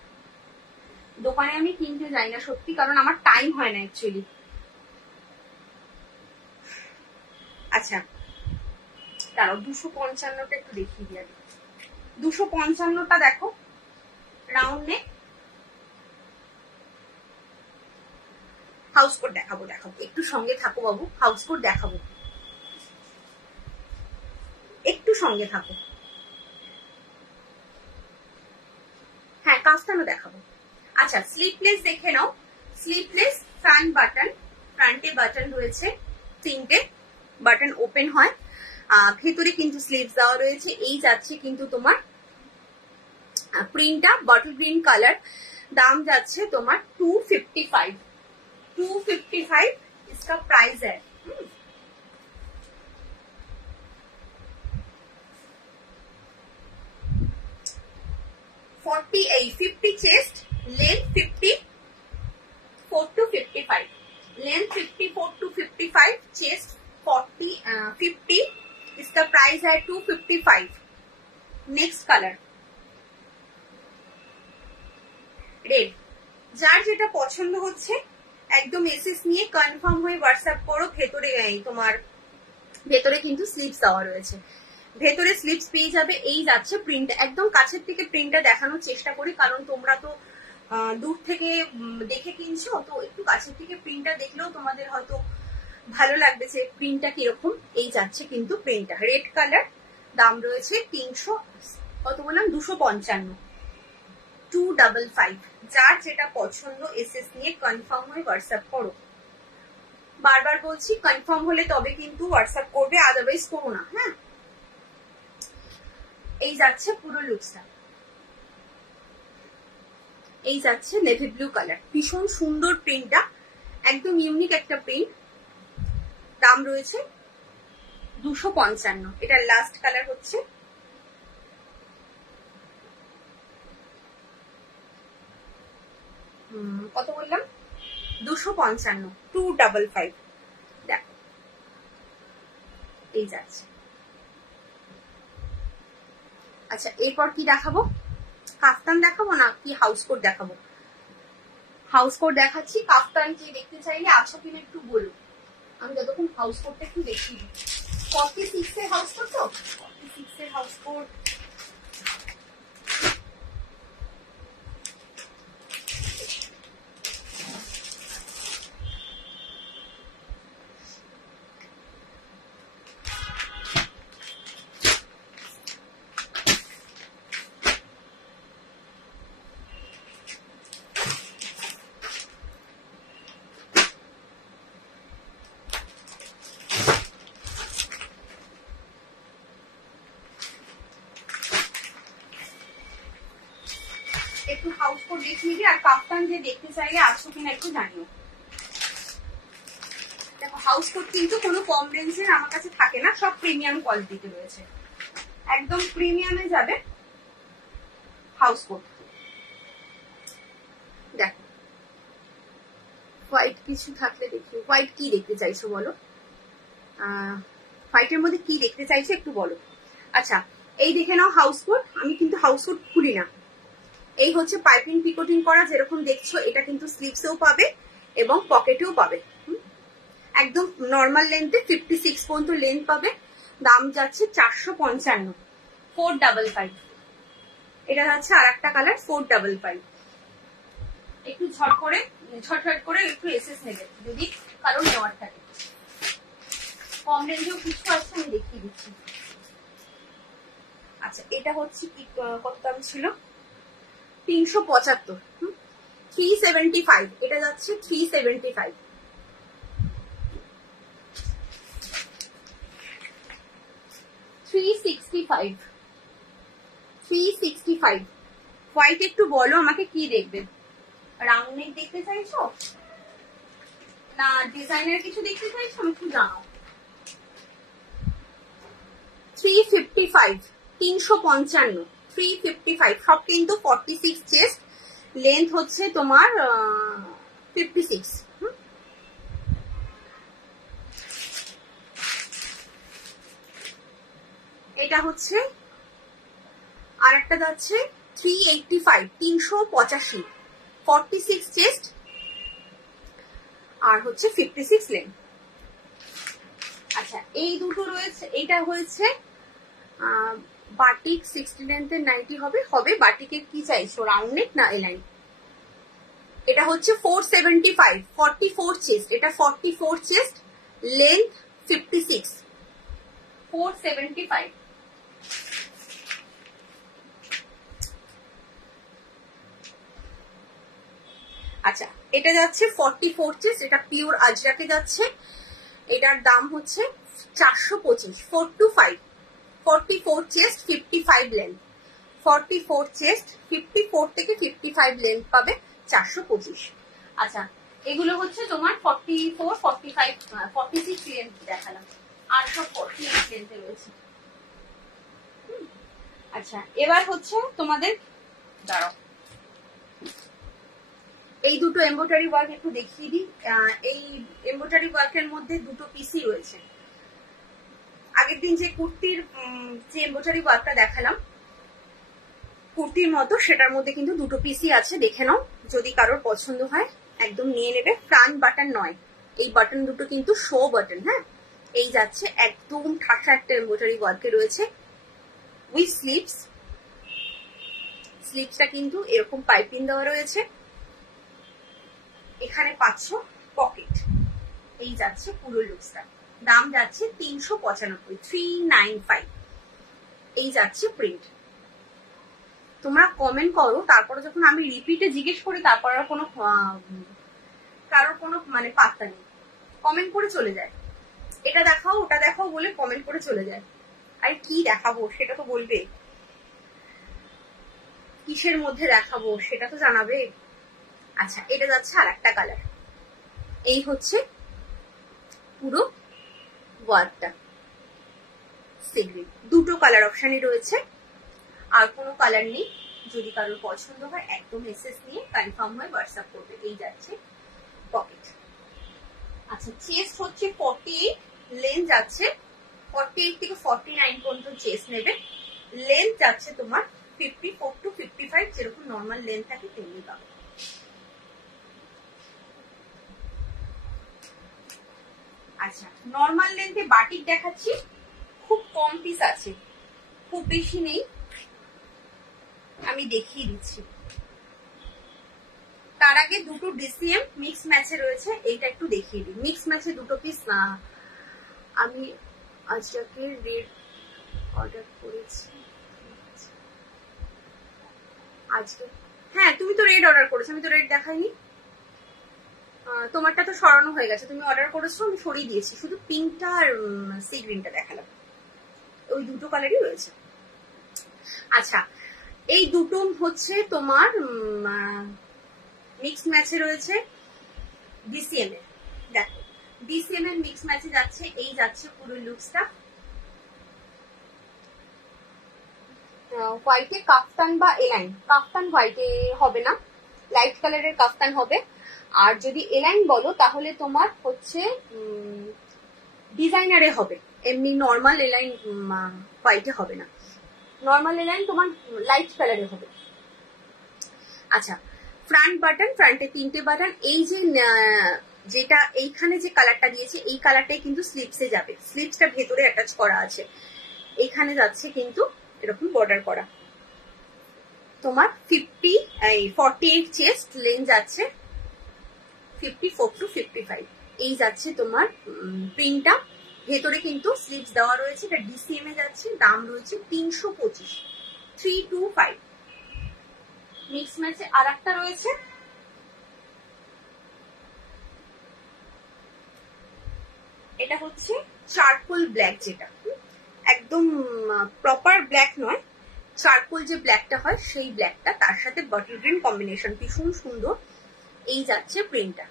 দোকানে আমি কিনতে যাই না সত্যি, কারণ আমার টাইম হয় না অ্যাকচুয়ালি। আচ্ছা দাঁড়াও 255টা একটু দেখিয়ে দিই আগে। 255টা দেখো, রাউন্ড নেক, হাউস কোট দেখাবো, দেখাবো একটু সঙ্গে থাকো বাবু, হাউস কোট দেখাবো, একটু সঙ্গে থাকো। হ্যাঁ কাফতানও দেখাবো। আচ্ছা স্লিভলেস দেখে নাও, স্লিভলেস ফ্রন্ট বাটন, ফ্রন্টে বাটন রয়েছে, 3টে বাটন ওপেন হয়, ভেতরে কিন্তু স্লিভস দেওয়া রয়েছে। এই যাচ্ছে কিন্তু তোমার প্রিন্টটা বটল গ্রিন কালার, দাম যাচ্ছে তোমার 255, 255 इसका प्राइस है। 50 chest, length 54 to 55, length 54 to 55, chest 50, इसका प्राइस है 255। नेक्स्ट कलर রেড, যার যেটা পছন্দ হচ্ছে একদম এসএস নিয়ে কনফার্ম হয়ে হোয়াটসঅ্যাপ করো। ভেতরে তোমার ভেতরে কিন্তু স্লিভস দেওয়া রয়েছে, ভেতরে স্লিভস পেয়ে যাবে। এই যাচ্ছে প্রিন্ট, একদম কাছের থেকে প্রিন্টটা দেখানোর চেষ্টা করি, কারণ তোমরা তো দূর থেকে দেখে কিনছো, তো একটু কাছের থেকে প্রিন্টটা দেখলেও তোমাদের হয়তো ভালো লাগবে যে প্রিন্টটা কিরকম। এই যাচ্ছে কিন্তু প্রিন্টটা, রেড কালার, দাম রয়েছে 300, কত বললাম 255, 255। যার যেটা পছন্দ এসএস নিয়ে কনফার্ম হয়ে হোয়াটসঅ্যাপ করো। বারবার বলছি কনফার্ম হলে তবে কিন্তু হোয়াটসঅ্যাপ করবে, আদারওয়াইজ করো না। হ্যাঁ এই যাচ্ছে পুরো লুকসটা, এই যাচ্ছে নেভি ব্লু কালার, ভীষণ সুন্দর প্রিন্টটা, একদম ইউনিক একটা প্রিন্ট। দাম রয়েছে 255। এটা লাস্ট কালার হচ্ছে, কত বললাম 255, 255। দেখো এই যাচ্ছে আচ্ছা এরপর কি দেখাবো, কাফতান দেখাবো না কি হাউস কোট দেখাবো? হাউস কোট দেখাচ্ছি। কাফতান যে দেখতে চাইলে আছো কিনা একটু বলুন, আমি যতক্ষণ হাউস কোটটা একটু দেখিয়ে দিই। 46 এর হাউস কোট তো, 46 এর হাউস কোট। একটু হাউস কোট দেখিয়ে দিই, আর কাফতান যে দেখতে চাইলে আছো কিনা একটু জানিও। দেখো হাউস কোট কিন্তু কোনো কম রেঞ্জের আমার কাছে থাকে না, সব প্রিমিয়াম কোয়ালিটিতে রয়েছে, একদম প্রিমিয়ামে যাবে হাউস কোট। দেখো হোয়াইট কিছু থাকলে দেখি, হোয়াইট কি দেখতে চাইছো বলো, হোয়াইটের মধ্যে কি দেখতে চাইছো একটু বলো। আচ্ছা এই দেখে নাও হাউস কোট, আমি কিন্তু হাউস কোট খুলি না। এই হচ্ছে পাইপিং পিকোটিং করা যেরকম দেখছো, এটা কিন্তু স্লিভসেও পাবে এবং পকেটেও পাবে, একদম নর্মাল লেন্থে 56 পর্যন্ত লেন্থ পাবে। দাম যাচ্ছে 455, 455। এটা যাচ্ছে আর একটা কালার 455। একটু ঝটঝট করে একটু এসএস নেবে যদি কারো নেওয়ার থাকে। কম রেঞ্জেও কিছু আছে আমি দেখিয়ে দিচ্ছি। আচ্ছা এটা হচ্ছে কি কত দাম ছিল, 375, 375। এটা যাচ্ছে 375। হোয়াইট একটু বলো আমাকে কি দেখবে, রাউন্ড নেক দেখতে চাইছো না ডিজাইনার কিছু দেখতে চাইছো একটু জানাও। 355, 355, 355। সব কিন্তু 46 চেস্ট, লেন্থ হচ্ছে তোমার 56। এটা হচ্ছে আর একটা যাচ্ছে 385, 385, 46 চেস্ট আর হচ্ছে 56 লেন্থ। আচ্ছা এই দুটো রয়েছে, এইটা হয়েছে বাটিক 60 লেন্থের নাইটি হবে। বাটিকের কি চাইছো, রাউন্ড নেক না এলাইন? এটা হচ্ছে 475, 44 চেস্ট, এটা 44 চেস্ট, লেন্থ 56, 475। আচ্ছা এটা যাচ্ছে 44 চেস্ট, এটা পিওর আজরাকে যাচ্ছে, এটার দাম হচ্ছে 425, 425। 44 চেস্ট, 55 লেন্থ, 44 চেস্ট, 54 থেকে 55 লেন্থ পাবে 425। আচ্ছা এগুলো হচ্ছে তোমার 44, 45, 46 লেন্থ দেখালাম, আর সব 48 লেন্থে রয়েছে। আচ্ছা এবার হচ্ছে তোমাদের দাঁড়াও, এই দুটো এমব্রয়ডারি ওয়ার্ক একটু দেখিয়ে দিই। এই এমব্রয়ডারি ওয়ার্কের মধ্যে দুটো পিসই রয়েছে। আগের দিন যে কুর্তির যে এমব্রয়ডারি ওয়ার্কটা দেখালাম কুর্তির মতো, সেটার মধ্যে কিন্তু দুটো পিসই আছে, দেখে নাও, যদি কারোর পছন্দ হয় একদম নিয়ে নেবে। ফ্রন্ট বাটন নয়, এই বাটন দুটো কিন্তু শো বাটন। হ্যাঁ এই যাচ্ছে একদম ঠাসা একটা এমব্রয়ডারি ওয়ার্কে রয়েছে উইথ স্লিভস। স্লিভসটা কিন্তু এরকম পাইপিং দেওয়া রয়েছে, এখানে পাচ্ছ পকেট। এই যাচ্ছে পুরো লুকসটা, দাম যাচ্ছে 395, 395। এই যাচ্ছে প্রিন্ট। তোমরা কমেন্ট করো, তারপরে যখন আমি রিপিটে জিজ্ঞেস করি তারপর আর কারোর কোনো মানে পাত্তা নেই, কমেন্ট করে চলে যায়। এটা দেখাও ওটা দেখাও বলে কমেন্ট করে চলে যায়। আর কি দেখাবো সেটা তো বলবে, কিসের মধ্যে দেখাবো সেটা তো জানাবে। আচ্ছা এটা যাচ্ছে আর একটা কালার, এই হচ্ছে পুরো ওয়ার্কটা সিগ্রিন। দুটো কালার অপশনই রয়েছে, আর কোনো কালার নেই। যদি কারোর পছন্দ হয় একদম মেসেজ নিয়ে কনফার্ম হয়ে হোয়াটসঅ্যাপ করবে। এই যাচ্ছে পকেট। আচ্ছা চেস্ট হচ্ছে 48, লেন্থ যাচ্ছে 48 থেকে 49 পর্যন্ত চেস্ট নেবে, লেন্থ যাচ্ছে তোমার 54 to 55, যেরকম নর্মাল লেন্থ থাকে তেমনি পাবে। আচ্ছা, নর্মাল লেন্থে বাটিক দেখাচ্ছি, খুব কম পিস আছে, খুব বেশি নেই, আমি দেখিয়ে দিচ্ছি। তার আগে দুটো ডিসিএম মিক্স ম্যাচে রয়েছে, এইটা একটু দেখিয়ে দিই। মিক্স ম্যাচে দুটো পিস না, আমি আজকে রেড অর্ডার করেছি আজকে। হ্যাঁ, তুমি তো রেড অর্ডার করেছো, আমি তো রেড দেখাইনি। তোমারটা তো সরানো হয়ে গেছে, তুমি অর্ডার করেছো, আমি সরিয়ে দিয়েছি, শুধু পিঙ্কটা আর সি গ্রিনটা দেখালাম, ওই দুটো কালারই রয়েছে। আচ্ছা, এই দুটো হচ্ছে তোমার মিক্স ম্যাচে রয়েছে ডিসিএম এর। দেখো ডিসিএম এর মিক্স ম্যাচে যাচ্ছে, এই যাচ্ছে পুরো লুকসটা। হোয়াইটে কাফতান বা এলাইন, কাফতান হোয়াইটে হবে না, লাইট কালারের কাফতান হবে। আর যদি এলাইন বলো তাহলে তোমার হচ্ছে ডিজাইনারে হবে, এমনি নর্মাল এলাইন হোয়াইটে হবে না, নর্মাল এলাইন তোমার লাইট কালারে হবে। আচ্ছা, ফ্রন্ট বাটন, ফ্রন্টে 3টে বাটন। এই যে যেটা এইখানে যে কালারটা দিয়েছে, এই কালারটাই কিন্তু স্লিপসে যাবে, স্লিপসটা ভেতরে অ্যাটাচ করা আছে, এইখানে যাচ্ছে কিন্তু এরকম বর্ডার করা। তোমার 48 চেস্ট, লেন্থ যাচ্ছে 54 to 55, এই যাচ্ছে তোমার প্রিন্টটা। ভেতরে কিন্তু স্লিপস দেওয়া রয়েছে, এটা ডিসিএম এ যাচ্ছে, দাম রয়েছে 325, 325। মিক্স ম্যাচে আর একটা রয়েছে, এটা হচ্ছে চারকোল ব্ল্যাক, যেটা একদম প্রপার ব্ল্যাক নয়, চারকোল যে ব্ল্যাকটা হয় সেই ব্ল্যাকটা, তার সাথে বটল গ্রিন কম্বিনেশন, ভীষণ সুন্দর। এই যাচ্ছে প্রিন্টটা,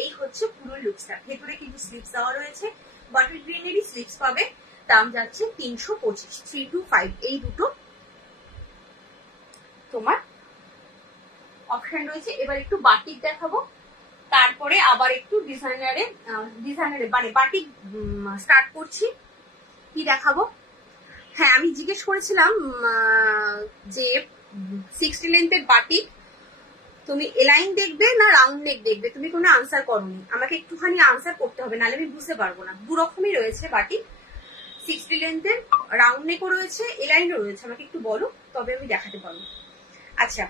এই হচ্ছে পুরো লুকসটা। ভেতরে কিন্তু স্লিপস দেওয়া রয়েছে, বটল গ্রিনেরই স্লিপস পাবে, দাম যাচ্ছে 325, 325। এই দুটো তোমার অপশন রয়েছে। এবার একটু বাটিক দেখাবো, তারপরে আবার একটু ডিজাইনারে মানে বাটিক স্টার্ট করছি। কি দেখাবো? হ্যাঁ, আমি জিজ্ঞেস করেছিলাম যে 60 লেন্থের বাটিক তুমি এলাইন দেখবে না রাউন্ড নেক দেখবে, তুমি কোনো আনসার করোনি, আমাকে একটুখানি আনসার করতে হবে, নাহলে আমি বুঝতে পারবো না। দু রকমই রয়েছে বাটিক, 60 লেন্থের রাউন্ড নেকও রয়েছে, এলাইনও রয়েছে, আমাকে একটু বলো, তবে আমি দেখাতে পারবো। আচ্ছা,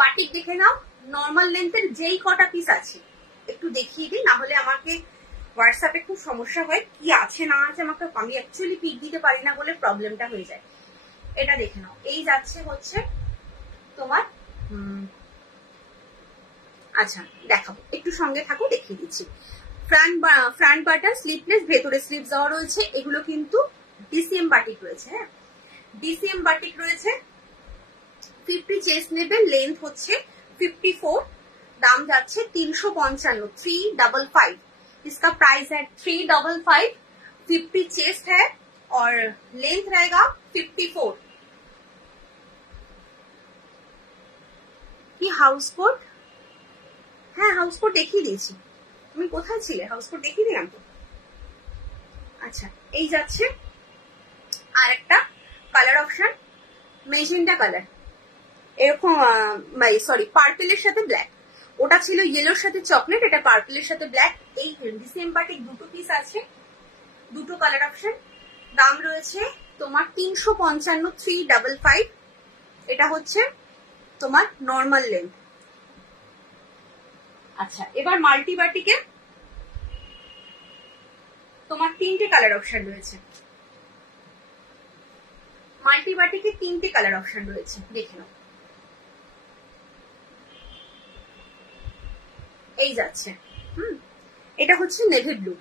বাটিক দেখে নাও। নর্মাল লেন্থের যেই কটা পিস আছে একটু দেখিয়ে দিই, না হলে আমাকে হোয়াটসঅ্যাপে খুব সমস্যা হয়, কি আছে না আছে আমাকে, আমি অ্যাকচুয়ালি পিক দিতে পারি না বলে প্রবলেমটা হয়ে যায়। এটা দেখে নাও, এই যাচ্ছে হচ্ছে তোমার আচ্ছা দেখাবো, একটু সঙ্গে থাকো, দেখিয়ে দিচ্ছি। ফ্রন্ট বাটন স্লিপলেস, ভেতরে স্লিপস দেওয়া রয়েছে, এগুলো কিন্তু ডিসিএম বাটিক রয়েছে। হ্যাঁ, ডিসিএম বাটিক রয়েছে। 50 চেস্ট নেবে, লেন্থ হচ্ছে 54, दाम जाच्छे 355, 355। इसका प्राइस है 355। 50 चेस्ट है और लेंथ रहेगा 54। কি হাউসকোট? হ্যাঁ, হাউসকোট দেখিয়ে দিয়েছি। তুমি কোথায় ছিলে? হাউসকোট দেখিয়ে দিলাম তো। আচ্ছা, এই যাচ্ছে আর একটা কালার অপশন, মেজেন্টা কালার, এরকম সরি পার্পেলের সাথে ব্ল্যাক। ওটা ছিল ইয়েলোর সাথে চকলেট, এটা পার্পেলের সাথে ব্ল্যাক। এই ডিসেম্বারটিক দুটো পিস আছে, দুটো কালার অপশন। দাম রয়েছে তোমার 355, 355। এটা হচ্ছে তোমার নর্মাল লেন্থ। আচ্ছা, এবার মাল্টিবাটিকে তোমার 3টে কালার অপশন রয়েছে। মাল্টিবাটিকে 3টে কালার অপশন রয়েছে, দেখে নাও। এই যাচ্ছে এটা হচ্ছে নেভি ব্লু।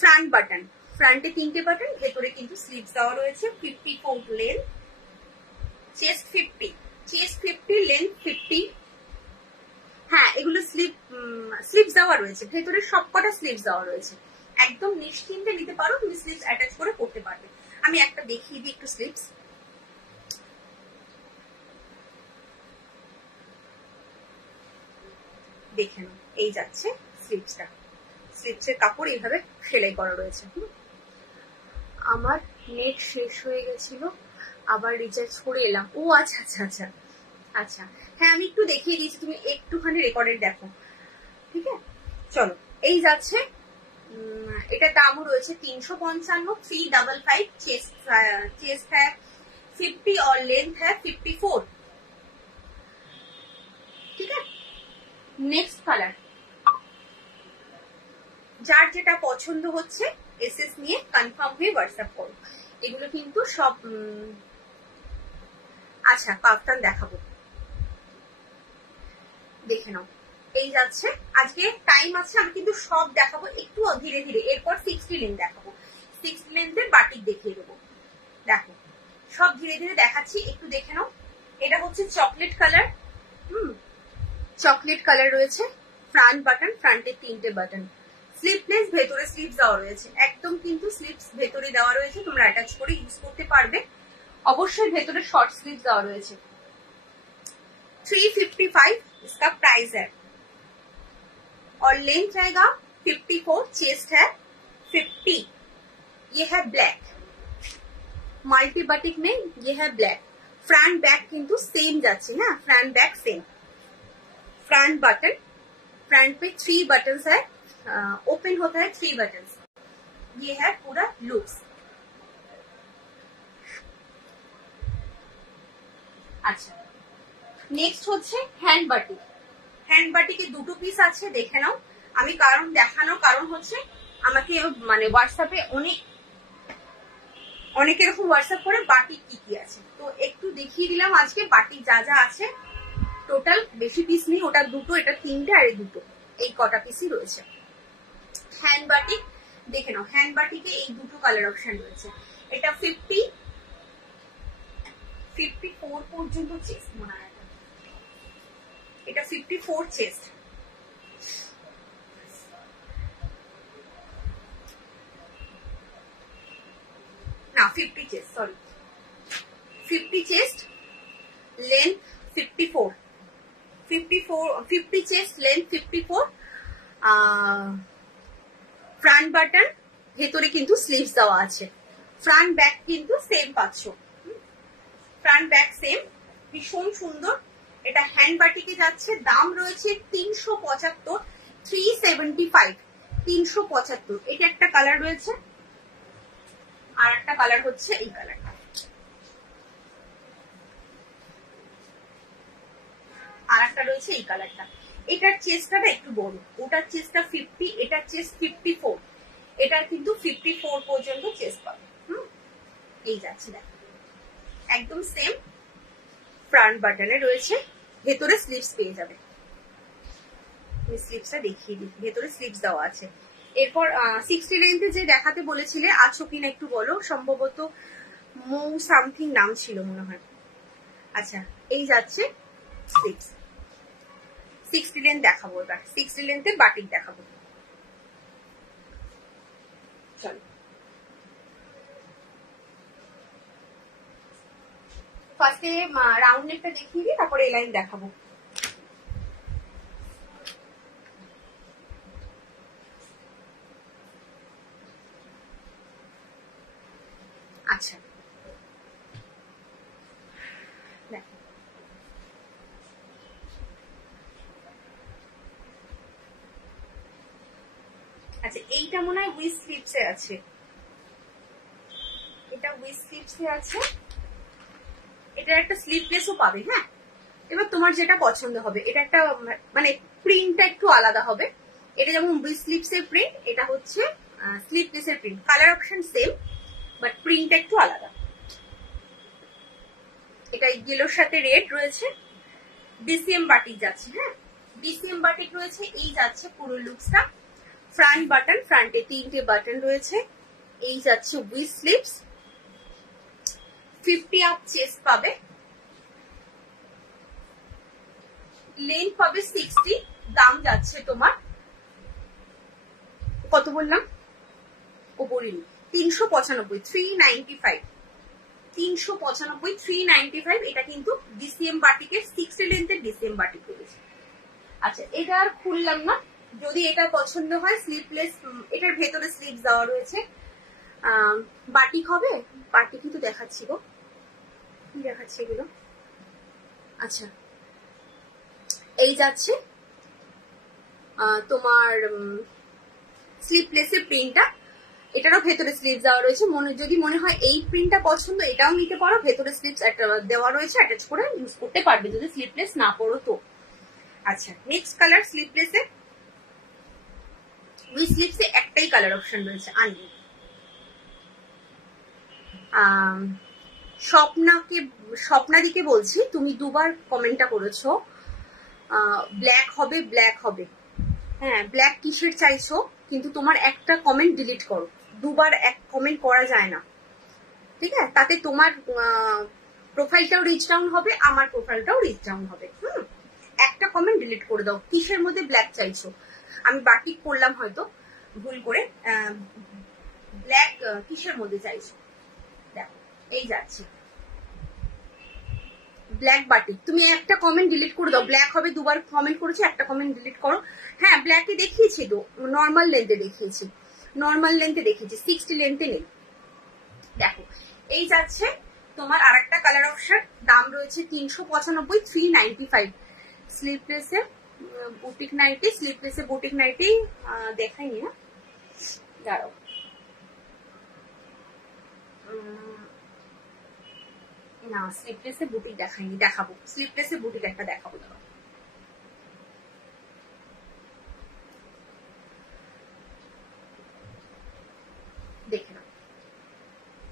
ফ্রন্ট বাটন, ফ্রন্টে 3টে বাটন, ভেতরে কিন্তু স্লিভস দেওয়া রয়েছে। 54 লেন্থ, চেস্ট 50, চেস্ট 50, লেন্থ 50। হ্যাঁ, এগুলো স্লিভস দেওয়া রয়েছে, ভেতরে সবকটা স্লিভস দেওয়া রয়েছে। একদম নিশ্চিন্তে নিতে পারো, তুমি স্লিভস অ্যাটাচ করে পড়তে পারবে। আমি একটা দেখিয়ে দিই একটু স্লিভস। দেখে নাও, এই যাচ্ছে স্লিভসটা। স্লিভসের কাপড় এইভাবে সেলাই করা রয়েছে। আমার নেট শেষ হয়ে গেছিল, আবার রিচার্জ করে এলাম। ও আচ্ছা আচ্ছা আচ্ছা আচ্ছা, হ্যাঁ আমি একটু দেখিয়ে দিয়েছি, তুমি একটুখানি রেকর্ডেড দেখো, ঠিক আছে? চলো, এই যাচ্ছে, এটা দামও রয়েছে 355, 355, चेस्ट है 50 और लेंथ है 54, ঠিক আছে? নেক্সট কালার, যার যেটা পছন্দ হচ্ছে এসএস নিয়ে কনফার্ম হয়ে হোয়াটসঅ্যাপ করো। এগুলো কিন্তু সব আচ্ছা কাফতান দেখাবো, দেখে নাও। এই যাচ্ছে, আজকে টাইম আছে, আমি কিন্তু সব দেখাবো একটু ধীরে ধীরে। এরপর 60 লেন্থ দেখাবো, 60 লেন্থের বাটিক দেখিয়ে দেবো। দেখো সব ধীরে ধীরে দেখাচ্ছি, একটু দেখে নাও। এটা হচ্ছে চকলেট কালার, চকলেট কালার রয়েছে, ফ্রন্ট বাটন, ফ্রন্টের 3টে বাটন, স্লিভলেস, ভেতরে স্লিভস দেওয়া রয়েছে, একদম কিন্তু স্লিভস ভেতরে দেওয়া রয়েছে, তোমরা অ্যাটাচ করে ইউজ করতে পারবে। অবশ্যই ভেতরে শর্ট স্লিভ দেওয়া রয়েছে। 355 इसका प्राइस है, और लेंथ जाएगा 54, चेस्ट है 50। ये है ब्लैक, মাল্টি বাটিক में ये है ब्लैक। फ्रंट बैक किंतु सेम যাচ্ছে না, front back same. Front button, front पे 3 बटन्स है, ओपन होता है 3 बटन्स। ये है पूरा लुक्स। আচ্ছা, নেক্সট হচ্ছে হ্যান্ড বাটিক। হ্যান্ড বাটিকে দুটো পিস আছে, দেখে নাও। আমি কারণ দেখানোর কারণ হচ্ছে আমাকে মানে হোয়াটসঅ্যাপে অনেক এরকম হোয়াটসঅ্যাপ করে বাটিক কি কি আছে, তো একটু দেখিয়ে দিলাম আজকে বাটিক যা যা আছে। টোটাল বেশি পিস নেই, ওটা দুটো, এটা 3টে আর এই দুটো, এই কটা পিসই রয়েছে। হ্যান্ড বাটিক দেখে নাও, হ্যান্ড বাটিকে এই দুটো কালার অপশন রয়েছে। এটা 54 পর্যন্ত চেস্ট মনে হয়, এটা 54 চেস্ট। না 50 chest, sorry 50 chest, length 54, 50 chest, length 54। Front button, ভেতরে কিন্তু স্লিভস দেওয়া আছে। ফ্রন্ট ব্যাক কিন্তু সেম পাচ্ছ, ফ্রন্ট ব্যাক সেম, ভীষণ সুন্দর। এটা হ্যান্ড বাটিকে যাচ্ছে, দাম রয়েছে 375, 375, 375। এটা একটা কালার রয়েছে, আর একটা কালার হচ্ছে এই কালারটা, আর একটা রয়েছে এই কালারটা। এটার চেস্টটা একটু বড়, ওটার চেস্টটা 50, এটার চেস্ট 54, এটার কিন্তু 54 পর্যন্ত চেস্ট পাবে। এই যাচ্ছে, দেখো একদম সেম। ফ্রন্ট বাটনে রয়েছে, ভেতরে স্লিভস পেয়ে যাবে। স্লিভসটা দেখিয়ে দিই, ভেতরে স্লিভস দেওয়া আছে। এরপর 60 লেন্থে যে দেখাতে বলেছিলে, আছো কিনা একটু বলো, সম্ভবত মৌ সামথিং নাম ছিল মনে হয়। আচ্ছা, এই যাচ্ছে স্লিভস। 60 লেন্থ দেখাবো, এবার 60 লেন্থের বাটিক দেখাবো। চলো, ফার্স্টে রাউন্ড নেকটা দেখিয়ে দিই, তারপরে এই লাইন দেখাবো। আচ্ছা, দেখো আচ্ছা, এইটা মনে হয় উইথ স্লিভসে আছে, এটা উইথ স্লিভসে আছে। এটা একটা স্লিভলেসও পাবে। হ্যাঁ, এবার তোমার যেটা পছন্দ হবে। এটা একটা মানে প্রিন্টটা একটু আলাদা হবে। এটা যেমন উইথ স্লিভসের প্রিন্ট, এটা হচ্ছে স্লিভলেসের print. Colour option same, but প্রিন্টটা একটু আলাদা। এটা ইয়েলোর সাথে রেড রয়েছে। ডিসিএম বাটিক যাচ্ছে। হ্যাঁ, ডিসিএম বাটিক রয়েছে। এই যাচ্ছে পুরো লুকসটা। ফ্রন্ট বাটন, ফ্রন্টে 3টে বাটন রয়েছে। এই যাচ্ছে উইথ স্লিভস। 50 আপ চেস্ট পাবে, লেন্থ পাবে 60। দাম যাচ্ছে তোমার কত বললাম, ওপরে 395, 395, 395, 395। এটা কিন্তু ডিসিএম বাটিকের 60 লেন্থের ডিসিএম বাটিক রয়েছে। আচ্ছা, এটা আর খুললাম না। যদি এটা পছন্দ হয় স্লিভলেস, এটার ভেতরে স্লিভস দেওয়া রয়েছে। বাটিক হবে, বাটিকই তো দেখাচ্ছি গো, কি দেখাচ্ছি এগুলো। আচ্ছা এই যাচ্ছে তোমার স্লিপলেসের প্রিন্টটা, এটারও ভেতরে স্লিভস দেওয়া রয়েছে। যদি মনে হয় এই প্রিন্টটা পছন্দ এটাও নিতে পারো, ভেতরে স্লিভস দেওয়া রয়েছে, অ্যাটাচ করে ইউজ করতে পারবে যদি স্লিপলেস না পরো তো। আচ্ছা নেক্সট কালার স্লিপলেসে, উই স্লিপসে একটাই কালার অপশন রয়েছে আনলি। স্বপ্নাদিকে বলছি, তুমি দুবার কমেন্টটা করেছো ব্ল্যাক হবে ব্ল্যাক হবে। হ্যাঁ ব্ল্যাক টি শার্ট চাইছো, কিন্তু তোমার একটা কমেন্ট ডিলিট করো, দুবার এক কমেন্ট করা যায় না, ঠিক আছে? তাতে তোমার প্রোফাইলটাও রিচ ডাউন হবে, আমার প্রোফাইলটাও রিচ ডাউন হবে। একটা কমেন্ট ডিলিট করে দাও, কিসের মধ্যে ব্ল্যাক চাইছো। আমি বাটিক করলাম হয়তো ভুল করে, ব্ল্যাক কিসের মধ্যে চাইছো দেখো, এই যাচ্ছে ব্ল্যাক বাটিক। তুমি একটা কমেন্ট ডিলিট করে দাও, ব্ল্যাক হবে, দুবার কমেন্ট করেছি, একটা কমেন্ট ডিলিট করো। হ্যাঁ ব্ল্যাকে দেখিয়েছি তো, নর্মাল লেন্থে দেখিয়েছি, নর্মাল লেন্থে দেখিয়েছি, 60 লেন্থে নেই। দেখো এই যাচ্ছে তোমার আরেকটা কালার অপশন, দাম রয়েছে 395, 395। স্লিপলেসে বুটিক নাইটি, স্লিপলেসে বুটিক নাইটি দেখাইনি না, দাঁড়াও না স্লিপলেসে বুটিক দেখাইনি, দেখাবো স্লিপলেসে বুটিক একটা দেখাবো। দাঁড়াও দেখে নাও,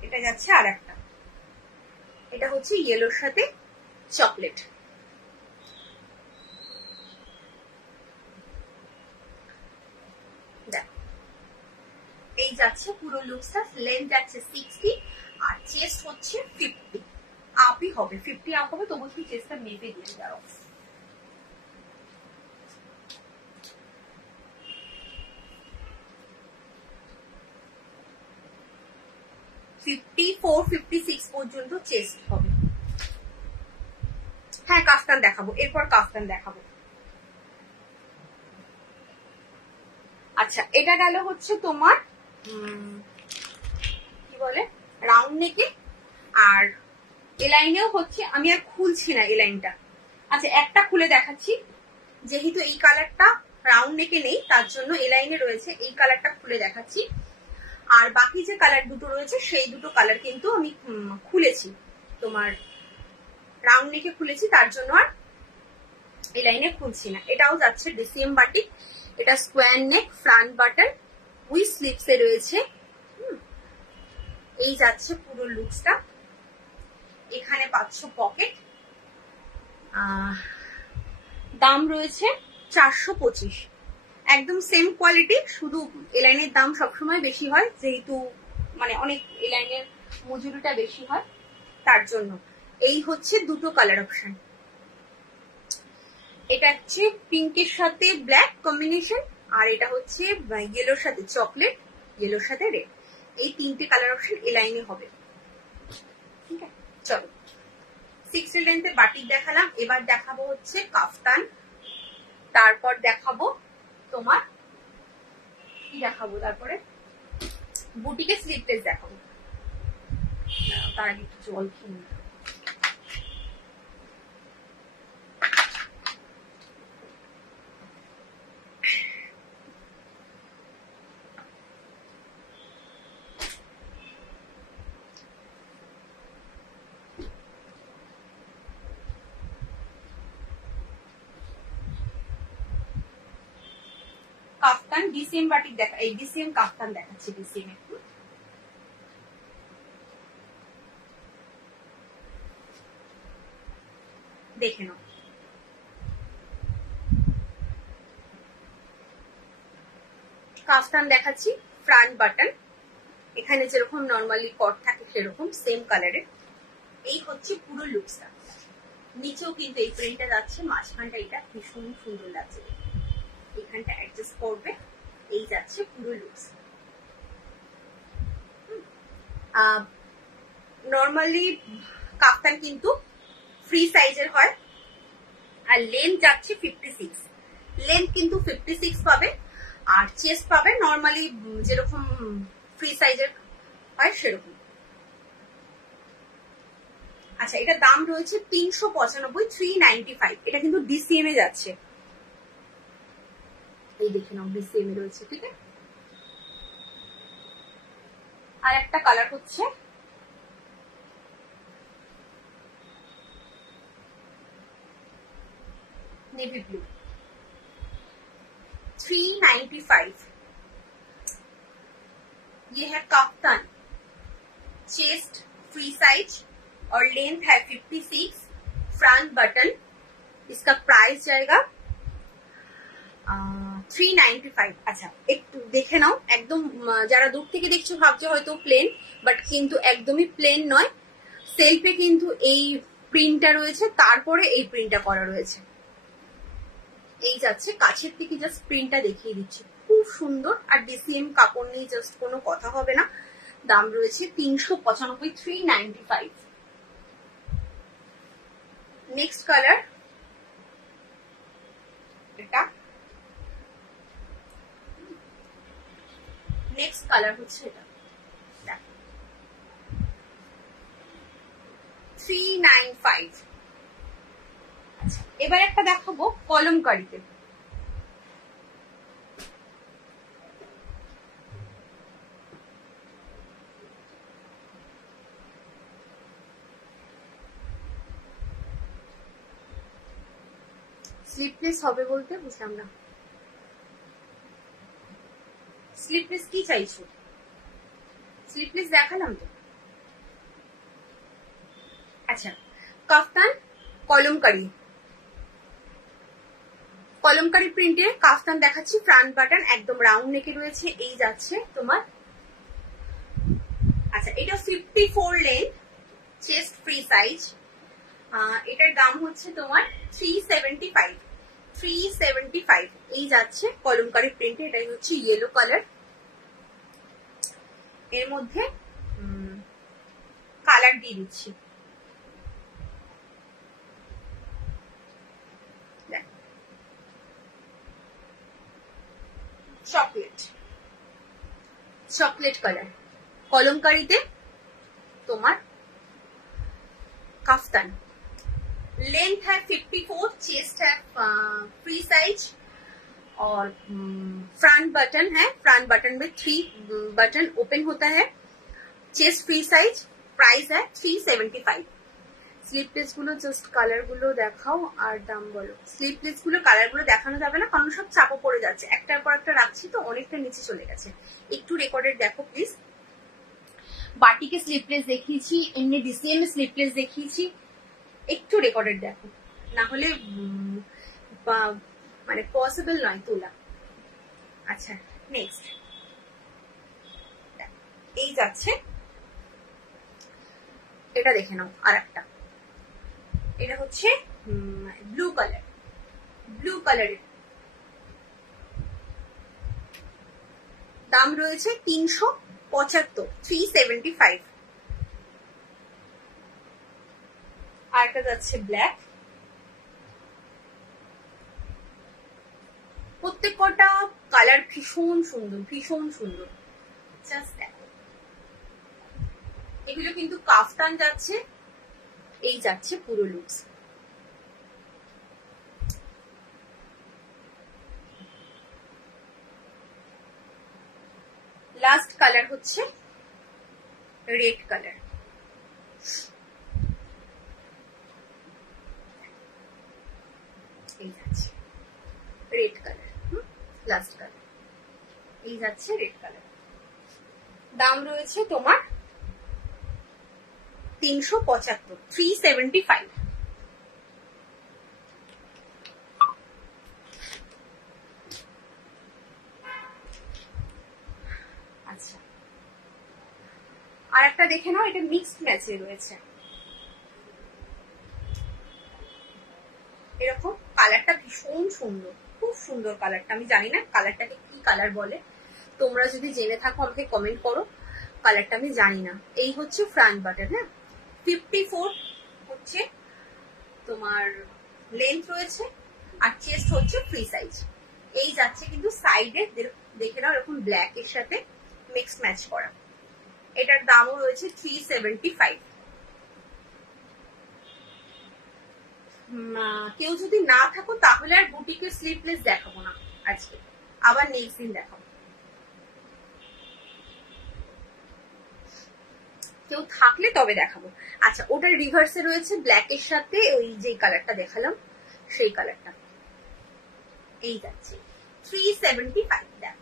এটা যাচ্ছে আর একটা, এটা হচ্ছে ইয়েলোর সাথে চকলেট। এই যাচ্ছে পুরো লুকসটা, লেন্থ যাচ্ছে 60 আর চেস্ট হচ্ছে 50 আপই হবে, 50 আপ হবে, তবু কি চেস্টটা মেপে দিয়ে যাও। $54, $56 পর্যন্ত চেস্ট হবে। হ্যাঁ কাফতান দেখাবো, এরপর কাফতান দেখাবো। আচ্ছা এটা গেল হচ্ছে তোমার কি বলে রাউন্ড নেকে, আর এলাইনেও হচ্ছে, আমি আর খুলছি না এলাইনটা। আচ্ছা একটা খুলে দেখাচ্ছি, যেহেতু এই কালারটা রাউন্ড নেকে নেই তার জন্য এলাইনে রয়েছে, এই কালারটা খুলে দেখাচ্ছি। আর বাকি যে কালার দুটো রয়েছে সেই দুটো কালার কিন্তু আমি খুলেছি, তোমার রাউন্ড নেকে খুলেছি, তার জন্য আর এলাইনে খুলছি না। এটাও যাচ্ছে ডিসিএম বাটিক, এটা square neck, front button, with স্লিপসে রয়েছে। এই যাচ্ছে পুরো লুকসটা, এখানে পাচ্ছ পকেট, দাম রয়েছে 425, একদম সেম কোয়ালিটি, শুধু এলাইনের দাম সবসময় বেশি হয়, যেহেতু মানে অনেক এলাইনের মজুরিটা বেশি হয় তার জন্য। এই হচ্ছে দুটো কালার অপশন, এটা হচ্ছে পিঙ্কের সাথে ব্ল্যাক কম্বিনেশন, আর এটা হচ্ছে ইয়েলোর সাথে চকলেট, ইয়েলোর সাথে রেড। এই তিনটে কালার অপশন এলাইনে হবে, ঠিক আছে? চলো 60 লেন্থের বাটিক দেখালাম, এবার দেখাবো হচ্ছে কাফতান, তারপর দেখাবো তোমার কি দেখাবো, তারপরে বুটিকে স্লিপলেস দেখাবো। তার আগে একটু জল খেয়ে নিই। কাফতান ডিসিএম বাটিক দেখা, এই ডিসিএম কাফতান দেখাচ্ছি, ডিসিএম একটু দেখে নাও। কাফতান দেখাচ্ছি, ফ্রন্ট বাটন, এখানে যেরকম নর্মালি কট থাকে সেরকম সেম কালারের। এই হচ্ছে পুরো লুকসটা, নিচেও কিন্তু এই প্রিন্টটা যাচ্ছে, মাঝখানটা এটা ভীষণ সুন্দর লাগছে, এখানটা অ্যাডজাস্ট করবে। এই যাচ্ছে পুরো লুকস। নর্মালি কাফতান কিন্তু ফ্রি সাইজের হয়, আর লেন্থ যাচ্ছে 56, লেন্থ কিন্তু 56 পাবে, আর চেস্ট পাবে নর্মালি যেরকম ফ্রি সাইজের হয় সেরকম। আচ্ছা, এটা দাম রয়েছে 395, 395। এটা কিন্তু ডিসিএম এ যাচ্ছে, এই দেখে নাও ডিসিএম এ রয়েছে, ঠিক আছে। আর একটা কালার হচ্ছে नेवी ब्लू, 395। ये है कफ्तान, चेस्ट फ्री साइज और लेंथ है 56, फ्रंट बटन। इसका प्राइस जाएगा 395। আচ্ছা, একটু দেখে নাও, একদম যারা দূর থেকে দেখছো ভাবছো হয়তো প্লেন, বাট কিন্তু একদমই প্লেন নয়। সেলফে কিন্তু এই প্রিন্টটা রয়েছে, তারপরে এই প্রিন্টটা করা রয়েছে। এই যাচ্ছে, কাছের থেকে জাস্ট প্রিন্টটা দেখিয়ে দিচ্ছি, খুব সুন্দর। আর ডিসিএম কাপড় নিয়ে জাস্ট কোনো কথা হবে না। দাম রয়েছে 395, 395। নেক্সট কালার এটা, নেক্সট কালার হচ্ছে এটা 395। আচ্ছা, এবার একটা দেখাবো কলমকারিতে। স্লিপলেস হবে বলতে বুঝলাম না, স্লিপলেস কি চাইছো? স্লিপলেস দেখালাম তো। আচ্ছা, কাফতান কলমকারি, কলমকারি প্রিন্টে কাফতান দেখাচ্ছি। ফ্রন্ট বাটন একদম রাউন্ড নেকে রয়েছে, এই যাচ্ছে তোমার। আচ্ছা, এটা 54 লেন্থ, চেস্ট ফ্রি সাইজ। এটার দাম হচ্ছে তোমার 375, 375। এই যাচ্ছে কলমকারি প্রিন্টে, এটাই হচ্ছে ইয়েলো কালার। এর মধ্যে কালার দিয়ে দিচ্ছি, চকলেট, চকলেট কালার। কলমকারিতে তোমার কাফতান, लेंथ है 54, चेस्ट है फ्री साइज और फ्रंट बटन है। फ्रंट बटन में 3 बटन ओपन होता है, चेस्ट फ्री साइज। प्राइस है 375। স্লিপলেস গুলো জাস্ট কালার গুলো দেখাও আর দাম বলো। স্লিপলেস গুলো কালার গুলো দেখানো যাবে না, কারণ সব চাপা পড়ে যাচ্ছে, একটার পর একটা রাখছি তো অনেকটা নিচে চলে গেছে। একটু রেকর্ডেড দেখো প্লিজ। বাটিকে স্লিপলেস দেখিয়েছি, এমনি ডিসিএম স্লিপলেস দেখিয়েছি, একটু রেকর্ডেড দেখো, না হলে মানে পসিবল নয় তোলা। আচ্ছা, নেক্সট এই যাচ্ছে, এটা দেখে নাও। আর একটা, এটা হচ্ছে ব্লু কালার, ব্লু কালারের দাম রয়েছে 375, 375। আর একটা যাচ্ছে ব্ল্যাক। প্রত্যেক কটা কালার ভীষণ সুন্দর, ভীষণ সুন্দর। জাস্ট দেখো, এগুলো কিন্তু কাফতান যাচ্ছে, এই যাচ্ছে পুরো লুকস। লাস্ট কালার হচ্ছে রেড কালার। এই যাচ্ছে রেড কালার, লাস্ট কালার, এই যাচ্ছে রেড কালার। দাম রয়েছে তোমার 375, 375। আচ্ছা, আর একটা দেখে নাও, এটা মিক্সড ম্যাচে রয়েছে। এরকম কালারটা ভীষণ সুন্দর, খুব সুন্দর কালারটা। আমি জানি না কালারটাকে কি কালার বলে, তোমরা যদি জেনে থাকো আমাকে কমেন্ট করো। কালারটা আমি জানি না। এই হচ্ছে ফ্রন্ট বাটন, হ্যাঁ 54 হচ্ছে তোমার লেন্থ রয়েছে, আর চেস্ট হচ্ছে ফ্রি সাইজ। এই যাচ্ছে কিন্তু সাইডে দেখে নাও এরকম ব্ল্যাক এর সাথে মিক্স ম্যাচ করা। এটার দামও রয়েছে 375। কেউ যদি না থাকো তাহলে আর বুটিকের স্লিভলেস দেখাবো না আজকে, আবার নেক্সট দিন দেখাবো। কেউ থাকলে তবে দেখাবো। আচ্ছা, ওটার রিভার্সে রয়েছে ব্ল্যাকের সাথে ওই যে কালারটা দেখালাম সেই কালারটা, এই যাচ্ছে 375। দেখ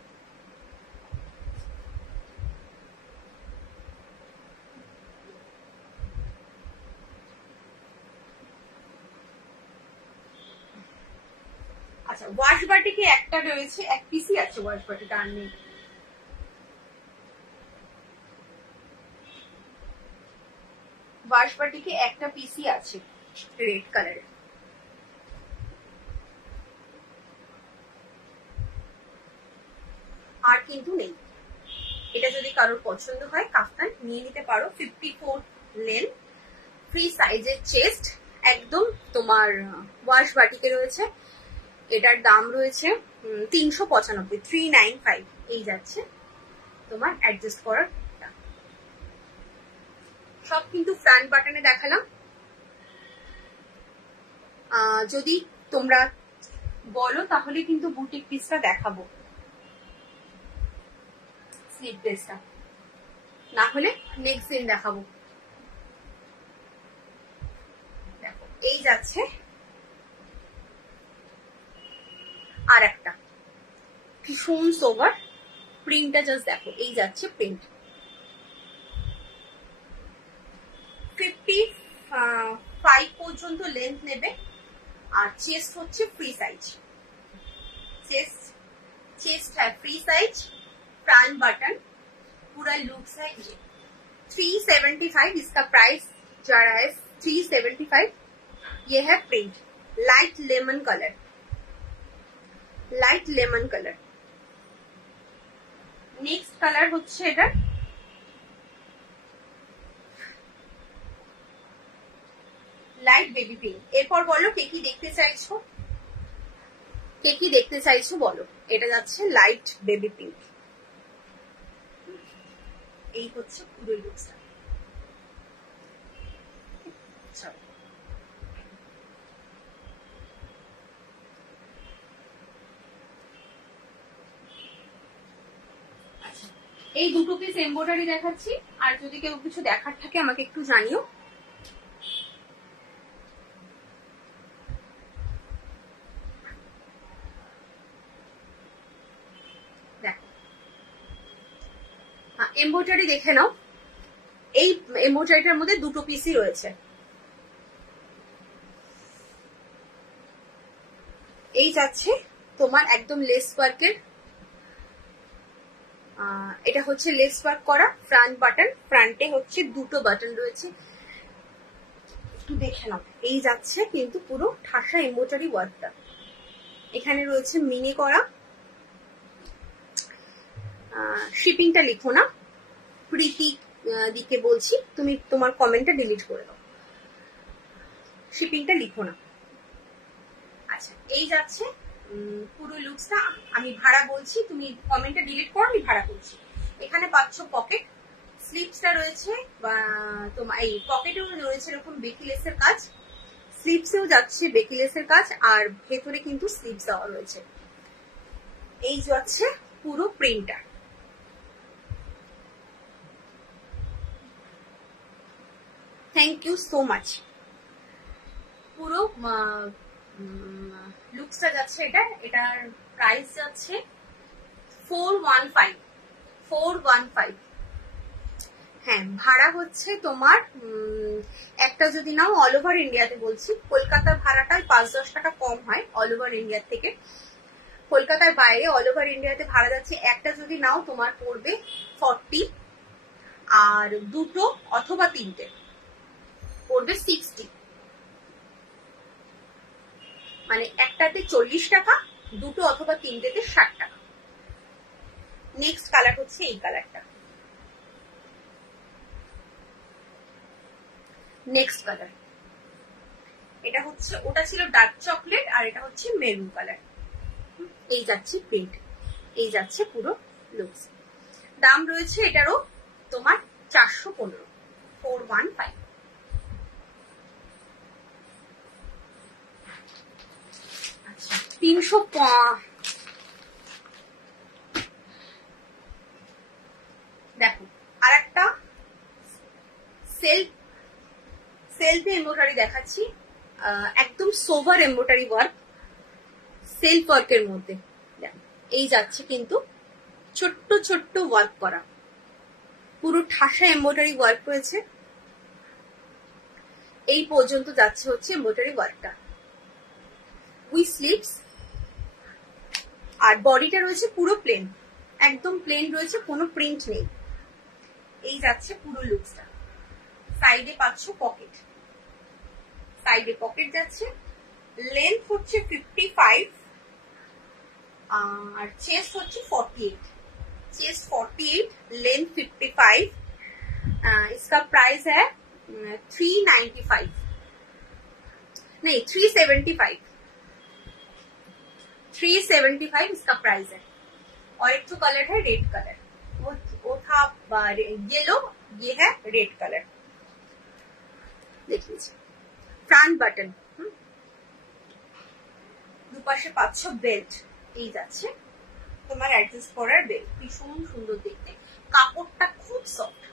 আচ্ছা, ওয়াশ বাটিকে একটা রয়েছে, এক পিসই আছে ওয়াশ বাটিটা, আর নেই। ওয়াশ বাটিকে একটা পিসই আছে রেড কালারের। আর কিন্তু নেই। এটা যদি কারোর পছন্দ হয় কাফতান নিয়ে নিতে পারো। 54 লেন্থ, ফ্রি সাইজের চেস্ট, একদম তোমার ওয়াশ বাটিকে রয়েছে। এটার দাম রয়েছে 395, 395 এই যাচ্ছে তোমার অ্যাডজাস্ট করার। সব কিন্তু ফ্রন্ট বাটনে দেখালাম। যদি তোমরা বলো তাহলে কিন্তু বুটিক পিসটা দেখাবো, স্লিপ ড্রেসটা, না হলে নেক্সট দিন দেখাবো। দেখো এই যাচ্ছে আর একটা ভীষণ সোভার প্রিন্টটা, জাস্ট দেখো এই যাচ্ছে প্রিন্ট। 55 পর্যন্ত লেন্থ নেবে, আর চেস্ট হচ্ছে ফ্রি সাইজ, चेस्ट है फ्री साइज, फ्रंट बटन, पूरा लुक है। 375 इसका प्राइस जा रहा है, 375। ये है print, light lemon colour, light lemon colour. Next colour হচ্ছে এটা লাইট বেবি পিঙ্ক। এরপর বলো কে কি দেখতে চাইছো, কে কি দেখতে চাইছো বলো। এটা যাচ্ছে লাইট বেবি পিঙ্ক। এই হচ্ছে পুরো লুকসটা। আচ্ছা, এই দুটো পিস এমব্রয়ডারি দেখাচ্ছি, আর যদি কেউ কিছু দেখার থাকে আমাকে একটু জানিও। এমব্রয়ডারি দেখে নাও, এই এমব্রয়ডারিটার মধ্যে দুটো পিসই রয়েছে। এই যাচ্ছে তোমার একদম লেস ওয়ার্কের, এটা হচ্ছে লেস ওয়ার্ক করা ফ্রন্ট বাটন, ফ্রন্টে হচ্ছে দুটো বাটন রয়েছে, একটু দেখে নাও। এই যাচ্ছে কিন্তু পুরো ঠাসা এমব্রয়ডারি ওয়ার্কটা, এখানে রয়েছে মিনি করা। শিপিংটা লিখো না, প্রীতি দিকে বলছি, তুমি তোমার কমেন্টটা ডিলিট করে দাও, শিপিংটা লিখো না। আচ্ছা, এই যাচ্ছে পুরো লুকসটা। আমি ভাড়া বলছি, তুমি কমেন্টটা ডিলিট করো, আমি ভাড়া বলছি। এখানে পাচ্ছ পকেট, স্লিপসটা রয়েছে, তোমার এই পকেটেও রয়েছে এরকম বেকিলেসের কাজ, স্লিপসেও যাচ্ছে বেকিলেসের কাজ, আর ভেতরে কিন্তু স্লিপস দেওয়া রয়েছে। এই যাচ্ছে পুরো প্রিন্টটা। Thank you so much. পুরো লুকসটা যাচ্ছে এটা, এটার প্রাইস যাচ্ছে 415। হ্যাঁ, ভাড়া হচ্ছে তোমার একটা যদি নাও অল ওভার ইন্ডিয়াতে বলছি, কলকাতার ভাড়াটা 5-10 টাকা কম হয় অল ওভার ইন্ডিয়া থেকে। কলকাতার বাইরে অল ওভার ইন্ডিয়াতে ভাড়া যাচ্ছে, একটা যদি নাও তোমার পড়বে 40, আর দুটো অথবা তিনটে পড়বে 60। মানে একটাতে 40 টাকা, দুটো অথবা তিনটেতে 60 টাকা। নেক্সট কালার হচ্ছে এই কালারটা, নেক্সট কালার। এটা হচ্ছে, ওটা ছিল ডার্ক চকলেট, আর এটা হচ্ছে মেরুন কালার। এই যাচ্ছে প্রিন্ট, এই যাচ্ছে পুরো লুকস। দাম রয়েছে এটারও তোমার 415 415। আচ্ছা 300 দেখো আর একটা সেলফে এমব্রয়ডারি দেখাচ্ছি, একদম সোভার এমব্রয়ডারি ওয়ার্ক, সেলফ ওয়ার্কের মধ্যে দেখো এই যাচ্ছে কিন্তু ছোট্ট ছোট্ট ওয়ার্ক করা, পুরো ঠাসা এমব্রয়ডারি ওয়ার্ক রয়েছে, এই পর্যন্ত যাচ্ছে হচ্ছে এমব্রয়ডারি ওয়ার্কটা উইথ স্লিভস। আর বডিটা রয়েছে পুরো প্লেন, একদম প্লেন রয়েছে, কোনো প্রিন্ট নেই। এই যাচ্ছে পুরো লুকসটা। সাইডে পাচ্ছ পকেট, সাইডে পকেট যাচ্ছে, লেন্থ হচ্ছে 55 আর চেস্ট হচ্ছে 48, चेस्ट 48, लेंथ 55, इसका प्राइस है 395 नहीं 375 इसका प्राइस है। और एक तो कलर है रेड कलर, वो था येलो, ये है रेड कलर। देख लीजिए फ्रंट बटन, দুপাশে পাচ্ছ বেল্ট, এই যাচ্ছে তোমার অ্যাডজাস্ট করার বেল্ট, ভীষণ সুন্দর দেখতে, কাপড়টা খুব সফট,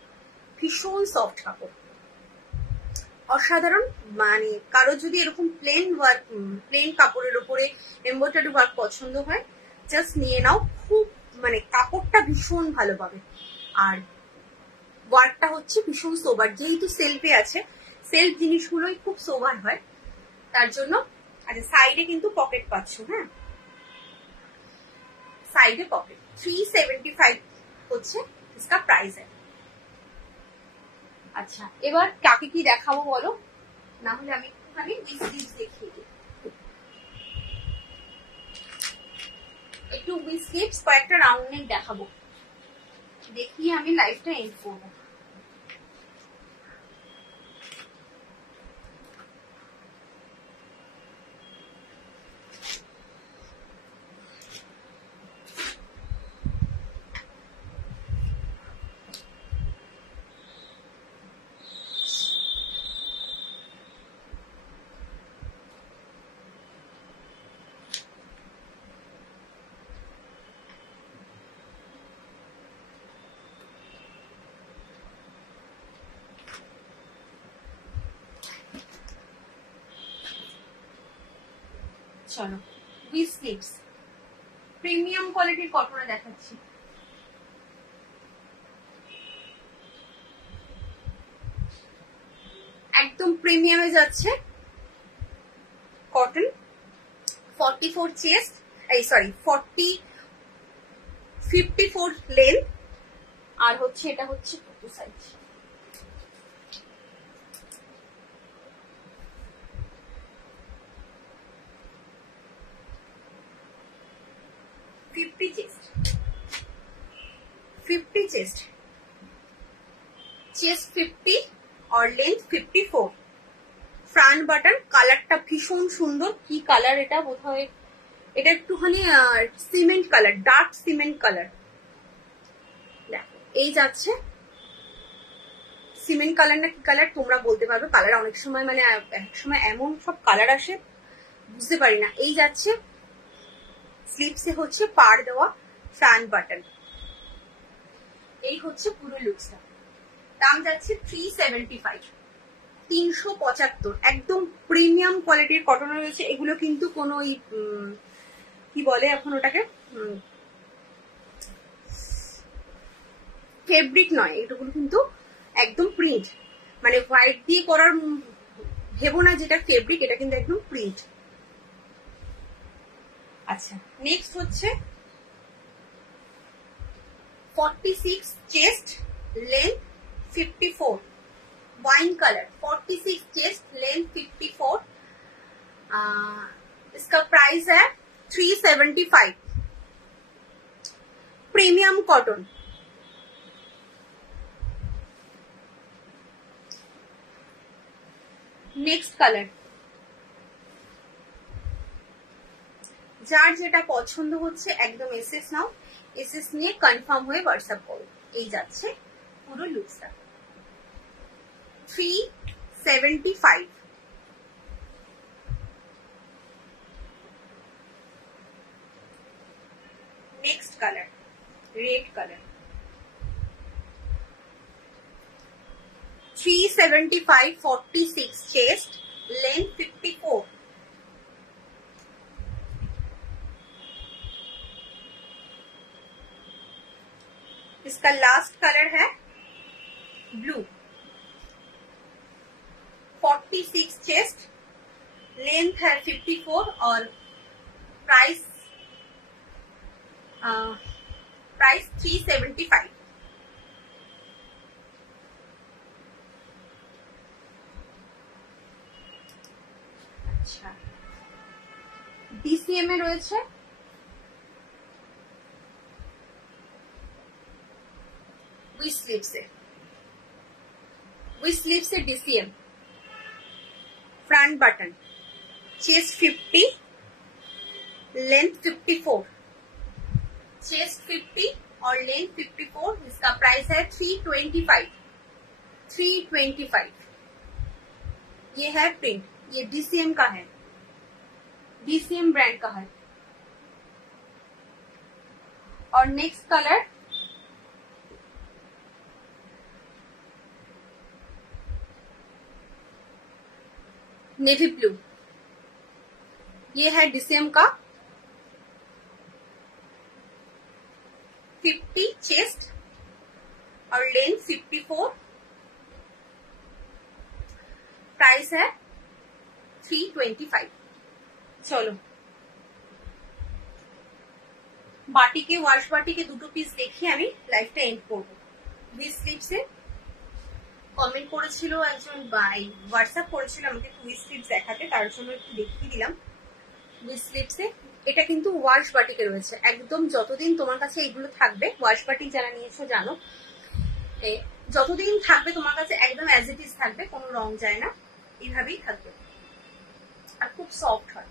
ভীষণ সফট কাপড়, অসাধারণ। মানে কারো যদি এরকম প্লেন কাপড়ের উপরে এমব্রয়ডারি ওয়ার্ক পছন্দ হয় জাস্ট নিয়ে নাও, খুব মানে কাপড়টা ভীষণ ভালো পাবে। আর ওয়ার্কটা হচ্ছে ভীষণ সোবার, যেহেতু সেলফে আছে, সেলফ জিনিসগুলোই খুব সোবার হয় তার জন্য। আচ্ছা সাইডে কিন্তু পকেট পাচ্ছ, হ্যাঁ साइड पॉकेट 375 হচ্ছে इसका प्राइस है। আচ্ছা এবার কাকে কি দেখাবো বলো, না হলে আমি একটুখানি উইথ দেখিয়ে দিই, একটু উইথ স্লিভস কয়েকটা রাউন্ড নেক দেখাবো, দেখিয়ে আমি লাইভটা এন্ড করবো। চলো উইথ স্লিভস প্রিমিয়াম কোয়ালিটির কটনে দেখাচ্ছি, একদম প্রিমিয়ামে যাচ্ছে কটন, 44 চেস্ট, এই সরি 54 লেন্থ, আর হচ্ছে এটা হচ্ছে কত সাইজ, 50 चेस्ट 50 और लेंथ 54, फ्रंट बटन, কালারটা ভীষণ সুন্দর, কি কালার এটা বোধহয়, এটা একটুখানি cement colour, dark cement colour, দেখো এই যাচ্ছে সিমেন্ট কালার না কি কালার তোমরা বলতে পারবে, কালার অনেক সময় মানে এক সময় এমন সব কালার আসে বুঝতে পারি না। এই যাচ্ছে স্লিভসে হচ্ছে পাড় দেওয়া ফ্রন্ট বাটন, এই হচ্ছে পুরো লুকসটা। দাম যাচ্ছে 375, একদম প্রিমিয়াম কোয়ালিটির কটন রয়েছে এগুলো, কিন্তু কোনো কি বলে এখন ওটাকে, ফেব্রিক নয়, এগুলো কিন্তু একদম প্রিন্ট, মানে হোয়াইট দিয়ে করার ভেবো না যেটা ফেব্রিক, এটা কিন্তু একদম প্রিন্ট। আচ্ছা নেক্সট হচ্ছে 46 chest length 54, wine colour 46 chest length 54, इसका प्राइस है 375, प्रीमियम कॉटन। नेक्स्ट कलर, যার যেটা পছন্দ হচ্ছে একদম এসএস নাও, এসএস নিয়ে কনফার্ম হয়ে হোয়াটসঅ্যাপ করো। এই যাচ্ছে পুরো লুকসটা। 375। Next color, red color, 375, 46 chest, length 54। इसका लास्ट कलर है ब्लू, 46 चेस्ट, लेंथ है 54 और प्राइस 375। अच्छा, ডিসিএম এ রয়েছে उई स्लीव्स से DCM, front button, chest 50, length 54, chest 50 और लेंथ 54। इसका प्राइस है 325। ये है प्रिंट, ये डीसीएम का है, डीसीएम ब्रांड का है। और नेक्स्ट कलर नेवी ब्लू, ये है डीसीएम का, 50 चेस्ट और लेंथ 54, प्राइस है 325। चलो বাটিকে ওয়াশ বাটিকে দুটো পিস দেখিয়ে আমি লাইভটা এন্ড করব। উই স্লিভসে কমেন্ট করেছিল একজন, বাই হোয়াটসঅ্যাপ করেছিল আমাকে উই স্লিভস দেখাতে, তার জন্য একটু দেখিয়ে দিলাম। উই স্লিভসে এটা কিন্তু ওয়াশ বাটিকে রয়েছে, একদম যতদিন তোমার কাছে এগুলো থাকবে, ওয়াশ বাটিক যারা নিয়েছো জানো, যতদিন থাকবে তোমার কাছে একদম অ্যাজ ইট ইজ থাকবে, কোনো রং যায় না, এইভাবেই থাকবে আর খুব সফট হয়।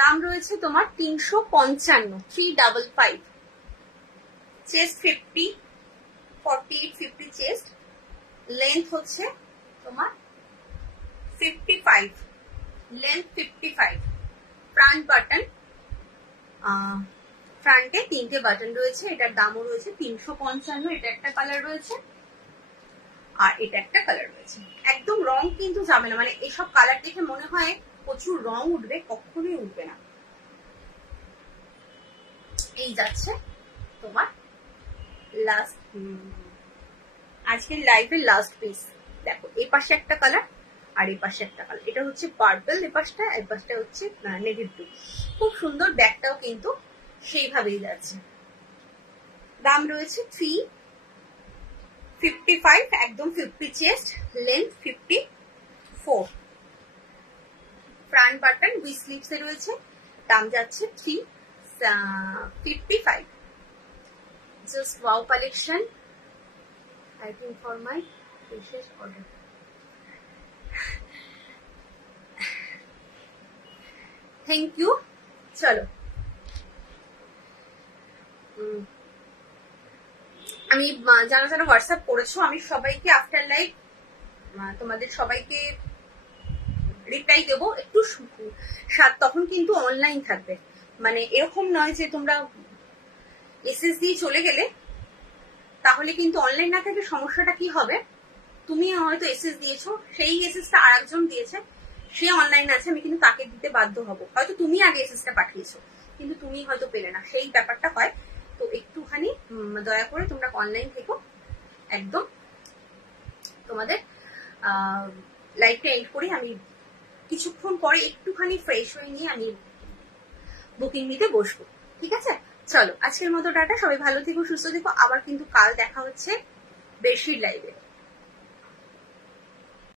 দাম রয়েছে তোমার 355, 355। চেস্ট 50, 48, 50 চেস্ট, লেন্থ হচ্ছে তোমার 55, লেন্থ 55। ফ্রন্ট বাটন, ফ্রন্টে 3টে বাটন রয়েছে, এটার দামও রয়েছে 355। এটা একটা কালার রয়েছে আর এটা একটা কালার রয়েছে, একদম রং কিন্তু যাবে না, মানে এসব কালার দেখে মনে হয় প্রচুর রং উঠবে, কখনোই উঠবে না। এই যাচ্ছে তোমার লাস্ট, আজকের লাইভের লাস্ট পিস। দেখো এই পাশে একটা কালার আর এই পাশে একটা কালার, এটা হচ্ছে পার্পল, এই পাশটা, এই পাশটা হচ্ছে নেভি ব্লু। খুব সুন্দর, ব্যাগটাও কিন্তু সেইভাবেই যাচ্ছে। দাম রয়েছে 355, একদম 50 chest, length 54। Front button with sleeves এ রয়েছে, দাম যাচ্ছে 355। Just wow collection, I think for my precious order. Thank you. চলো আমি যারা যারা হোয়াটসঅ্যাপ করেছো, আমি সবাইকে আফটার লাইভ তোমাদের সবাইকে রিপ্লাই দেবো একটু, তখন কিন্তু অনলাইন থাকবে, মানে এরকম নয় যে তোমরা এসএস দিয়ে চলে গেলে তাহলে কিন্তু অনলাইন না থাকলে সমস্যাটা কি হবে, তুমি হয়তো এসএস দিয়েছো, সেই এসএসটা আর একজন দিয়েছে, সে অনলাইন আছে, আমি কিন্তু তাকে দিতে বাধ্য হব। হয়তো তুমি আগে এসএসটা পাঠিয়েছো কিন্তু তুমি হয়তো পেলে না, সেই ব্যাপারটা হয়। তো একটুখানি দয়া করে তোমরা অনলাইন থেকো। একদম তোমাদের লাইভটা এন্ড করি, আমি কিছুক্ষণ পরে একটুখানি ফ্রেশ হয়ে নিয়ে আমি বুকিং নিতে বসবো, ঠিক আছে? চলো আজকের মতো টাটা, সবাই ভালো থেকো, সুস্থ থেকো। আবার কিন্তু কাল দেখা হচ্ছে বেশির লাইভে।